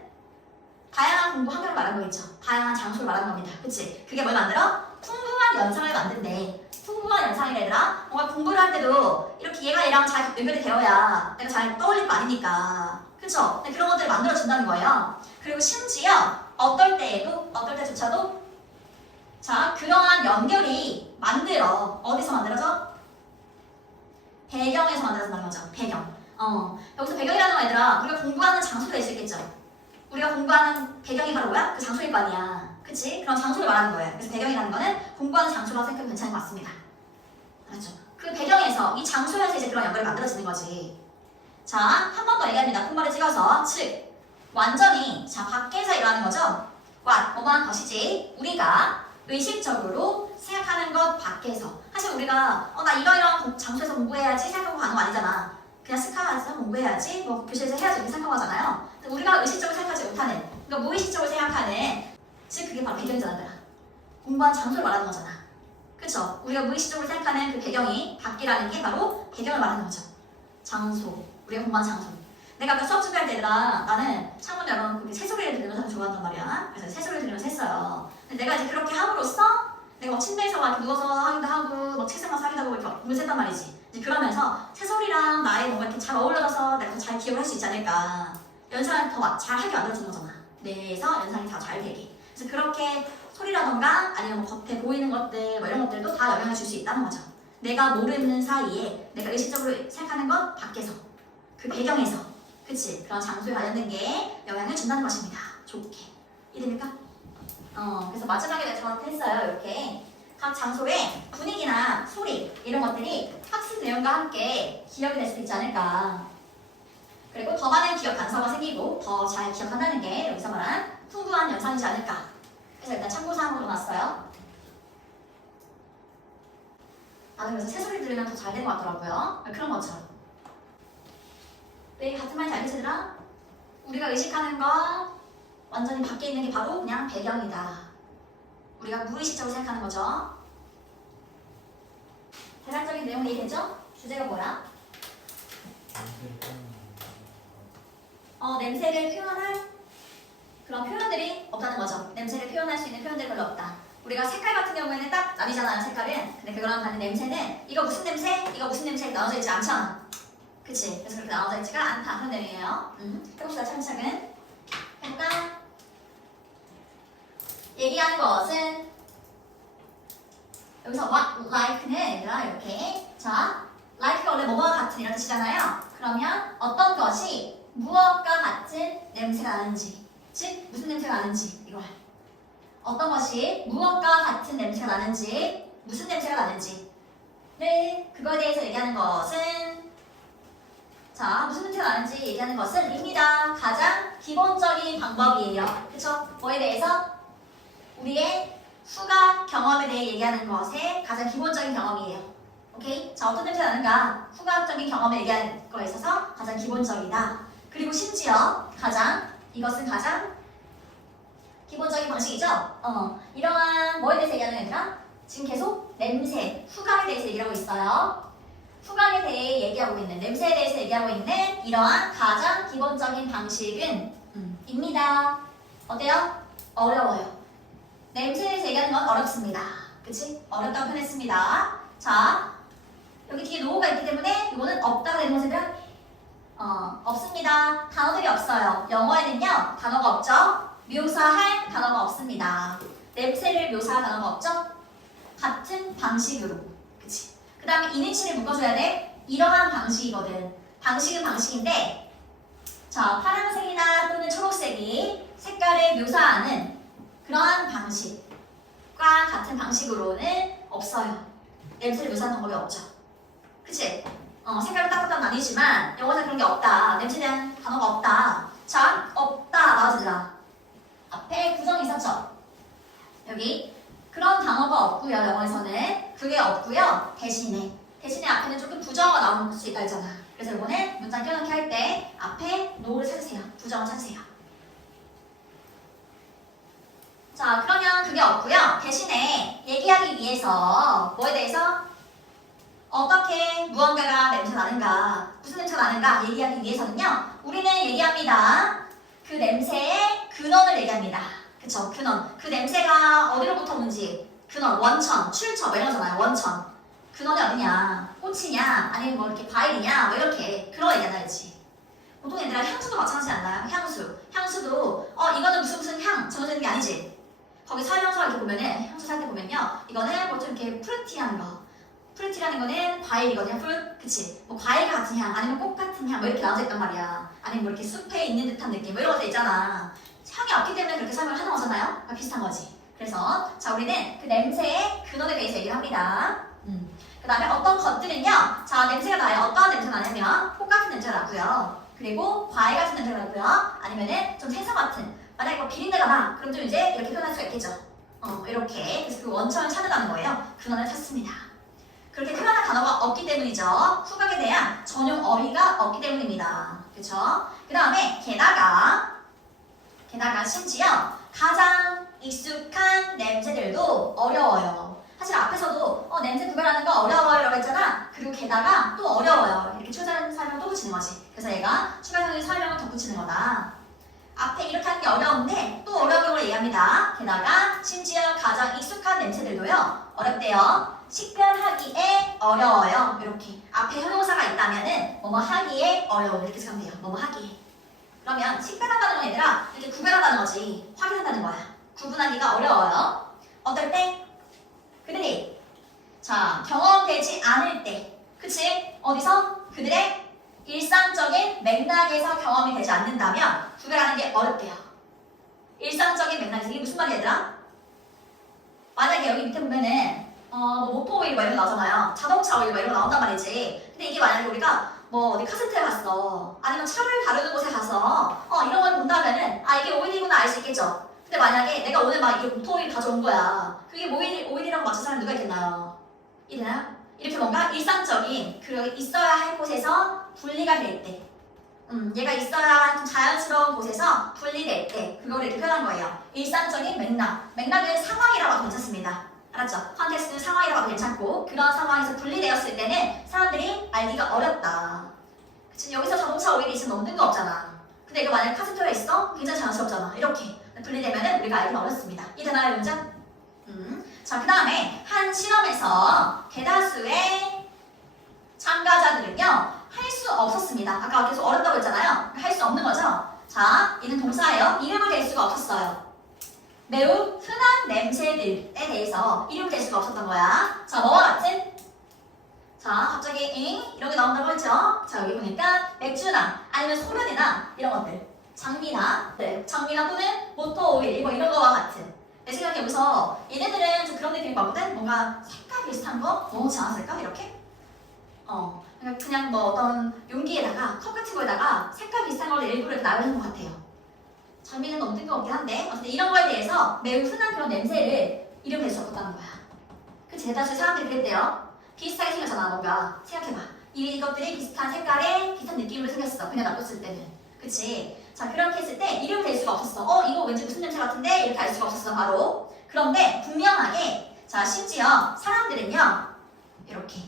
다양한 공부 환경을 말하는 거겠죠. 다양한 장소를 말하는 겁니다. 그치? 그게 뭘 만들어? 풍부한 연상을 만든대. 풍부한 연상이라 얘들아. 뭔가 공부를 할 때도 이렇게 얘랑 잘 연결이 되어야 내가 잘 떠올릴 거 아니니까. 그쵸? 그런 것들을 만들어준다는 거예요. 그리고 심지어 어떨 때조차도 자, 그러한 연결이 어디서 만들어져? 배경에서 만들어진다는 거죠. 배경. 여기서 배경이라는 거 얘들아, 우리가 공부하는 장소가 있을 수 있겠죠. 우리가 공부하는 배경이 바로 뭐야? 그 장소일 거 아니야. 그치? 그런 장소를 말하는 거예요. 그래서 배경이라는 거는 공부하는 장소라고 생각하면 괜찮은 것 같습니다. 알았죠? 그 배경에서, 이 장소에서 이제 그런 연결이 만들어지는 거지. 자, 한 번 더 얘기합니다. 콩말을 찍어서. 즉, 완전히, 자, 밖에서 일어나는 거죠? 뭐만 것이지. 우리가 의식적으로 생각하는 것 밖에서. 사실 우리가, 나 이러이러한 장소에서 공부해야지 생각하고 가는 거 아니잖아. 그냥 습관화해서 공부해야지, 뭐 교실에서 해야지 이렇게 생각하잖아요. 우리가 의식적으로 생각하지 못하는, 그러니까 무의식적으로 생각하는, 즉 그게 바로 배경이잖아. 공부한 장소를 말하는 거잖아. 그쵸? 우리가 무의식적으로 생각하는 그 배경이 바뀌라는 게 바로 배경을 말하는 거죠. 장소, 우리가 공부한 장소. 내가 아까 수업 준비할 때 얘들아, 나는 창문 열어놓고 새소리를 들으면서 하는 좋아한단 말이야. 그래서 새소리를 들으면서 했어요. 근데 내가 이제 그렇게 함으로써 내가 막 침대에서 막 누워서 하기도 하고 막 책상에서 하기도 하고 이렇게 공부를 했단 말이지. 이제 그러면서 새소리랑 나의 뭔가 이렇게 잘 어울려져서 내가 더 잘 기억을 할 수 있지 않을까. 연상을 더 잘하게 만들어주는 거잖아. 뇌에서 연상이 더 잘 되게. 그래서 그렇게 소리라던가 아니면 뭐 겉에 보이는 것들 뭐 이런 것들도 다 영향을 줄 수 있다는 거죠. 내가 모르는 사이에 내가 의식적으로 생각하는 것 밖에서 그 배경에서 그치? 그런 장소에 관련된 게 영향을 준다는 것입니다. 좋게. 이해됩니까? 그래서 마지막에 내가 저한테 했어요. 이렇게 각 장소의 분위기나 소리 이런 것들이 학습 내용과 함께 기억이 될 수도 있지 않을까. 그리고 더 많은 기억 단서가 생기고 더 잘 기억한다는 게 여기서 말한 풍부한 연상이지 않을까. 그래서 일단 참고사항으로 놨어요. 나는 그래서 새소리 들으면 더 잘 된 것 같더라고요. 그런 것처럼. 왜 같은 말인지 알겠으더라? 우리가 의식하는 건 완전히 밖에 있는 게 바로 그냥 배경이다. 우리가 무의식적으로 생각하는 거죠. 대략적인 내용 이해되죠? 주제가 뭐야? 냄새를 표현할 그런 표현들이 없다는 거죠. 냄새를 표현할 수 있는 표현들이 별로 없다. 우리가 색깔 같은 경우에는 딱 나뉘잖아요. 색깔은. 근데 그거랑 다른 냄새는 이거 무슨 냄새? 이거 무슨 냄새? 나눠져 있지 않잖아. 그치? 그래서 그렇게 나눠져 있지가 않다. 그런 내용이에요. 해봅시다. 차근차근. 해볼까? 얘기하는 것은 여기서 what like는 얘들아 이렇게 자 like가 원래 뭐와 같은 이런 뜻이잖아요. 그러면 어떤 것이 무엇과 같은 냄새가 나는지 즉 무슨 냄새가 나는지 이걸 어떤 것이 무엇과 같은 냄새가 나는지 무슨 냄새가 나는지를 그거에 대해서 얘기하는 것은 자 무슨 냄새가 나는지 얘기하는 것은 입니다. 가장 기본적인 방법이에요. 그쵸? 뭐에 대해서? 우리의 후각 경험에 대해 얘기하는 것의 가장 기본적인 경험이에요. 오케이? 자, 어떤 냄새가 나는가? 후각적인 경험에 얘기하는 거에 있어서 가장 기본적이다. 그리고 심지어 이것은 가장 기본적인 방식이죠? 이러한 뭐에 대해서 얘기하는 얘들아? 지금 계속 냄새, 후각에 대해서 얘기하고 있어요. 후각에 대해 얘기하고 있는, 냄새에 대해서 얘기하고 있는 이러한 가장 기본적인 방식은 입니다. 어때요? 어려워요. 냄새에 대해서 얘기하는 건 어렵습니다. 그치? 어렵다고 표현했습니다. 자, 여기 뒤에 노가 있기 때문에 이거는 없다가 되는 것은 없습니다. 단어들이 없어요. 영어에는요, 단어가 없죠? 묘사할 단어가 없습니다. 냄새를 묘사할 단어가 없죠? 같은 방식으로. 그치? 그 다음에 이니치를 묶어줘야 돼. 이러한 방식이거든. 방식은 방식인데, 자, 파란색이나 또는 초록색이 색깔을 묘사하는 그러한 방식과 같은 방식으로는 없어요. 냄새를 묘사하는 방법이 없죠. 그치? 색깔은 딱딱딱 나뉘지만 영어에서 그런 게 없다. 냄새에 대한 단어가 없다. 자, 없다 나와주라. 앞에 부정이 있었죠? 여기 그런 단어가 없고요. 영어에서는 그게 없고요. 대신에 앞에는 조금 부정어가 나올 수 있다 했잖아. 그래서 이거는 문장 껴넣기 할 때 앞에 no를 찾으세요. 부정어 찾으세요. 자, 그러면 그게 없고요. 대신에 얘기하기 위해서 뭐에 대해서 어떻게 무언가가 냄새가 나는가, 무슨 냄새가 나는가 얘기하기 위해서는요. 우리는 얘기합니다. 그 냄새의 근원을 얘기합니다. 그쵸? 근원. 그 냄새가 어디로부터 오는지 근원, 원천, 출처 뭐 이런 거잖아요. 원천. 근원이 어디냐? 꽃이냐? 아니면 뭐 이렇게 과일이냐? 뭐 이렇게 그런 얘기 하나야지. 보통 얘들아 향수도 마찬가지지 않나요? 향수도 이거는 무슨 향 정해지는 게 아니지. 거기 설명서 이렇게 보면은 향수 살 때 보면요. 이거는 뭐 좀 이렇게 프루티한 거. 프루티라는 거는 과일이거든요. 그치? 뭐 과일 같은 향, 아니면 꽃 같은 향, 뭐 이렇게 나눠져 있단 말이야. 아니면 뭐 이렇게 숲에 있는 듯한 느낌, 뭐 이런 것들 있잖아. 향이 없기 때문에 그렇게 설명을 하는 거잖아요. 그러니까 비슷한 거지. 그래서 자 우리는 그 냄새의 근원에 대해서 얘기를 합니다. 그 다음에 어떤 것들은요. 자 냄새가 나요. 어떠한 냄새가 나냐면 꽃 같은 냄새가 나고요. 그리고 과일 같은 냄새가 나고요. 아니면은 좀 생선 같은. 만약에 뭐 비린내가 나. 그럼 좀 이제 이렇게 표현할 수가 있겠죠. 이렇게. 그래서 그 원천을 찾아가는 거예요. 근원을 찾습니다. 그렇게 표현할 단어가 없기 때문이죠. 후각에 대한 전용 어휘가 없기 때문입니다. 그쵸? 그 다음에 게다가 심지어 가장 익숙한 냄새들도 어려워요. 사실 앞에서도 냄새 구별하는 거 어려워요 라고 했잖아. 그리고 게다가 또 어려워요. 이렇게 추가 설명 또 붙이는 거지. 그래서 얘가 추가 설명을 더 붙이는 거다. 앞에 이렇게 하는 게 어려운데 또 어려운 경우를 얘기합니다. 게다가 심지어 가장 익숙한 냄새들도요. 어렵대요. 식별하기에 어려워요. 이렇게 앞에 형용사가 있다면은 뭐뭐 하기에 어려워 이렇게 생각하면 돼요. 뭐뭐 하기에. 그러면 식별한다는 건 얘들아 이렇게 구별한다는 거지. 확인한다는 거야. 구분하기가 어려워요. 어떨 때? 그들이 자 경험되지 않을 때. 그치? 어디서? 그들의 일상적인 맥락에서 경험이 되지 않는다면 구별하는 게 어렵대요. 일상적인 맥락에서 이게 무슨 말이야 얘들아? 만약에 여기 밑에 보면은 모터 오일 뭐 이런 거 나오잖아요. 자동차 오일 뭐 이런 거 나온단 말이지. 근데 이게 만약에 우리가 뭐 어디 카센터에 갔어. 아니면 차를 다루는 곳에 가서 이런 걸 본다면은 아 이게 오일이구나 알 수 있겠죠. 근데 만약에 내가 오늘 막 이게 모터 오일 가져온 거야. 그게 오일이라고 맞출 사람 누가 있겠나요? 이되나요? 이렇게 뭔가 일상적인 그런 있어야 할 곳에서 분리가 될 때 얘가 있어야 할 좀 자연스러운 곳에서 분리될 때 그거를 이렇게 표현한 거예요. 일상적인 맥락은 상황이라고 해도 괜찮습니다. 알았죠? 컨텍스트는 상황이라고 해도 괜찮고 그런 상황에서 분리되었을 때는 사람들이 알기가 어렵다. 그치? 여기서 자동차 오일이 있으면 너무 뜬금없잖아. 근데 이거 만약에 카센터에 있어? 굉장히 자연스럽잖아. 이렇게 분리되면은 우리가 알기는 어렵습니다. 이해되나요, 문장? 자, 그 다음에 한 실험에서 대다수의 참가자들은요 할 수 없었습니다. 아까 계속 어렵다고 했잖아요. 할 수 없는 거죠. 자, 얘는 동사예요. 이름을 댈 수가 없었어요. 매우 흔한 냄새들에 대해서 이름을 댈 수가 없었던 거야. 자, 뭐와 같은? 자, 갑자기 이런 게 나온다고 했죠. 자, 여기 보니까 맥주나 아니면 소변이나 이런 것들 장미나 또는 모터 오일 뭐 이런 거와 같은. 내 생각에 여기서 얘네들은 좀 그런 느낌이 받거든? 뭔가 색깔 비슷한 거 넣지 않았을까? 이렇게? 그냥 뭐 어떤 용기에다가 컵 같은 거에다가 색깔 비슷한 걸 일부러 이렇게 나르는 것 같아요. 장미는 너무 뜬금없긴 한데 어쨌든 이런 거에 대해서 매우 흔한 그런 냄새를 이름 댈 수 없었다는 거야. 그치? 대다수의 사람들이 그랬대요. 비슷하게 생겼잖아 뭔가. 생각해봐. 이것들이 비슷한 색깔에 비슷한 느낌으로 생겼어. 그냥 놔뒀을 때는. 그치? 자 그렇게 했을 때 이름 댈 수가 없었어. 이거 왠지 무슨 냄새 같은데? 이렇게 알 수가 없었어 바로. 그런데 분명하게 자 심지어 사람들은요 이렇게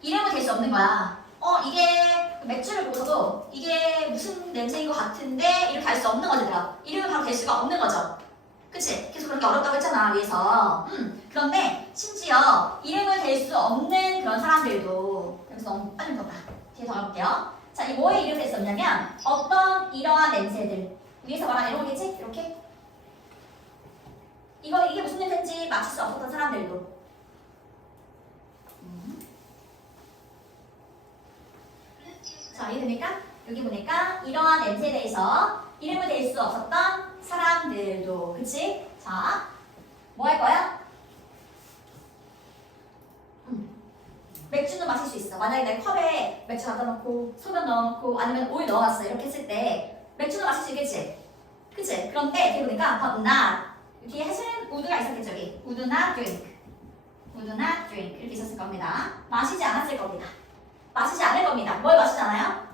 이름을 댈 수 없는 거야. 이게 맥주를 보고서도 이게 무슨 냄새인 것 같은데 이렇게 알 수 없는 거지 내가. 이름을 바로 댈 수가 없는 거죠. 그치? 계속 그런 게 어렵다고 했잖아 위에서. 그런데 심지어 이름을 댈 수 없는 그런 사람들도 여기서 너무 빨리 볼까 뒤에 더 가볼게요. 자, 이 뭐에 이름을 댈 수 없냐면 어떤 이러한 냄새들 위에서 말한 이런 거겠지? 이렇게 이게 무슨 냄새인지 맞출 수 없었던 사람들도 자, 이해됩니까? 여기 보니까 이러한 냄새에 대해서 이름을 댈 수 없었던 사람들도 그치? 자, 뭐 할 거야? 맥주는 마실 수 있어. 만약에 내 컵에 맥주 갖다 놓고 소변 넣어놓고 아니면 오일 넣어놨어 이렇게 했을 때 맥주는 마실 수 있겠지? 그치? 그런데 뒤에 보니까 but not 뒤에 해수는 would가 있었겠죠 여기 would not drink 이렇게 있었을 겁니다. 마시지 않았을 겁니다. 마시지 않을 겁니다. 뭘 마시지 않아요?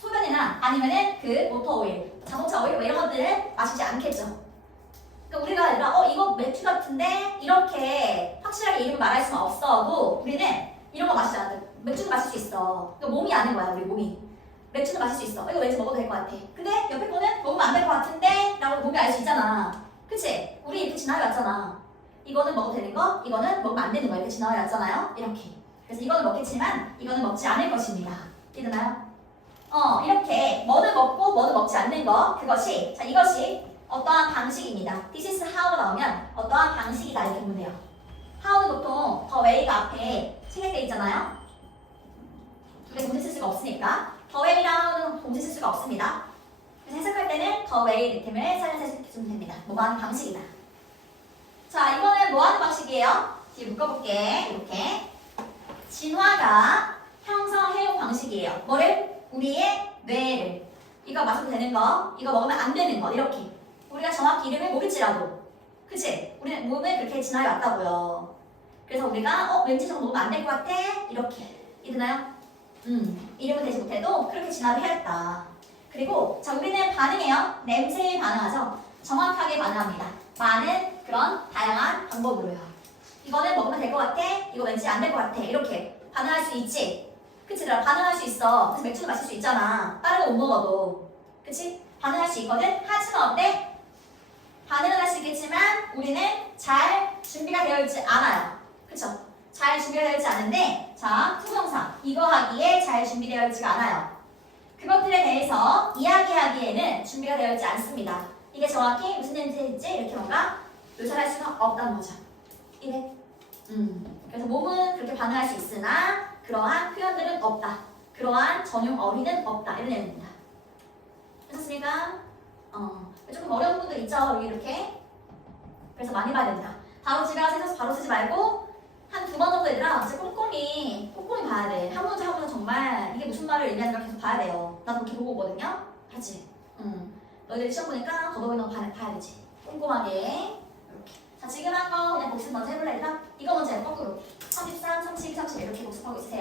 소변이나 아니면은 그 모터 오일, 자동차 오일 뭐 이런 것들을 마시지 않겠죠. 그러니까 우리가 아니라 이거 맥주 같은데 이렇게 확실하게 이름을 말할 수는 없어도 우리는 이런 거 마시지 않아. 맥주는 마실 수 있어. 그러니까 몸이 아는 거야 우리 몸이. 맥주는 마실 수 있어. 이거 왠지 먹어도 될 것 같아. 근데 옆에 거는 먹으면 안 될 것 같은데 라고 몸이 알 수 있잖아. 그치? 우리 이렇게 지나가왔잖아. 이거는 먹어도 되는 거, 이거는 먹으면 안 되는 거 이렇게 지나가왔잖아요. 이렇게. 그래서 이거는 먹겠지만 이거는 먹지 않을 것입니다. 이해되나요? 이렇게 뭐는 먹고 뭐는 먹지 않는 거 그것이 자 이것이 어떠한 방식입니다. This is how 나오면 어떠한 방식이다 이렇게 보면 돼요. how는 보통 더 way가 앞에 생략되어 있잖아요. 두 개 동시에 쓸 수가 없으니까 더 way랑은 동시에 쓸 수가 없습니다. 그래서 해석할 때는 더 way 느낌을 살려서 해석해주면 됩니다. 뭐하는 방식이다. 자 이거는 뭐하는 방식이에요? 뒤에 묶어볼게. 이렇게 진화가 형성해온 방식이에요. 뭐를? 우리의 뇌를 이거 마셔도 되는 거 이거 먹으면 안 되는 거 이렇게 우리가 정확히 이름을 모를지라도 그치? 우리는 몸을 그렇게 진화해 왔다고요. 그래서 우리가 왠지 저거 놓으면 안 될 것 같아 이렇게 이해되나요? 이름은 되지 못해도 그렇게 진화를 해야겠다. 그리고 자 우리는 반응해요. 냄새에 반응하죠. 정확하게 반응합니다. 많은 그런 다양한 방법으로요. 이거는 먹으면 될 것 같아. 이거 왠지 안 될 것 같아. 이렇게 반응할 수 있지. 그치? 얘들아 반응할 수 있어. 그래서 맥주도 마실 수 있잖아. 다른 거 못 먹어도. 그치? 반응할 수 있거든. 하지만 어때? 반응은 할 수 있겠지만 우리는 잘 준비가 되어 있지 않아요. 그쵸? 잘 준비가 되어 있지 않은데 자 투정사 이거 하기에 잘 준비되어 있지가 않아요. 그것들에 대해서 이야기하기에는 준비가 되어 있지 않습니다. 이게 정확히 무슨 냄새인지 이렇게 뭔가 묘사할 수가 없다는 거죠. 이래. 그래서 몸은 그렇게 반응할 수 있으나 그러한 표현들은 없다. 그러한 전용 어휘는 없다. 이런 내용입니다. 괜찮습니까? 조금 어려운 부분도 있죠. 여기 이렇게. 그래서 많이 봐야 됩니다. 바로 집에 가서 해서 바로 쓰지 말고 한 2번 정도 얘들아 진짜 꼼꼼히 봐야 돼. 한 문제 한 문제 정말 이게 무슨 말을 의미하는가 계속 봐야 돼요. 나도 그렇게 보고 오거든요. 하지? 너희들이 시험 보니까 더더욱이 봐야 되지. 꼼꼼하게 이렇게. 자 지금 한 거 그냥 복습 먼저 해볼래 얘들아? 이거 먼저 해 거꾸로 33, 32, 30 이렇게 복습하고 있으세요.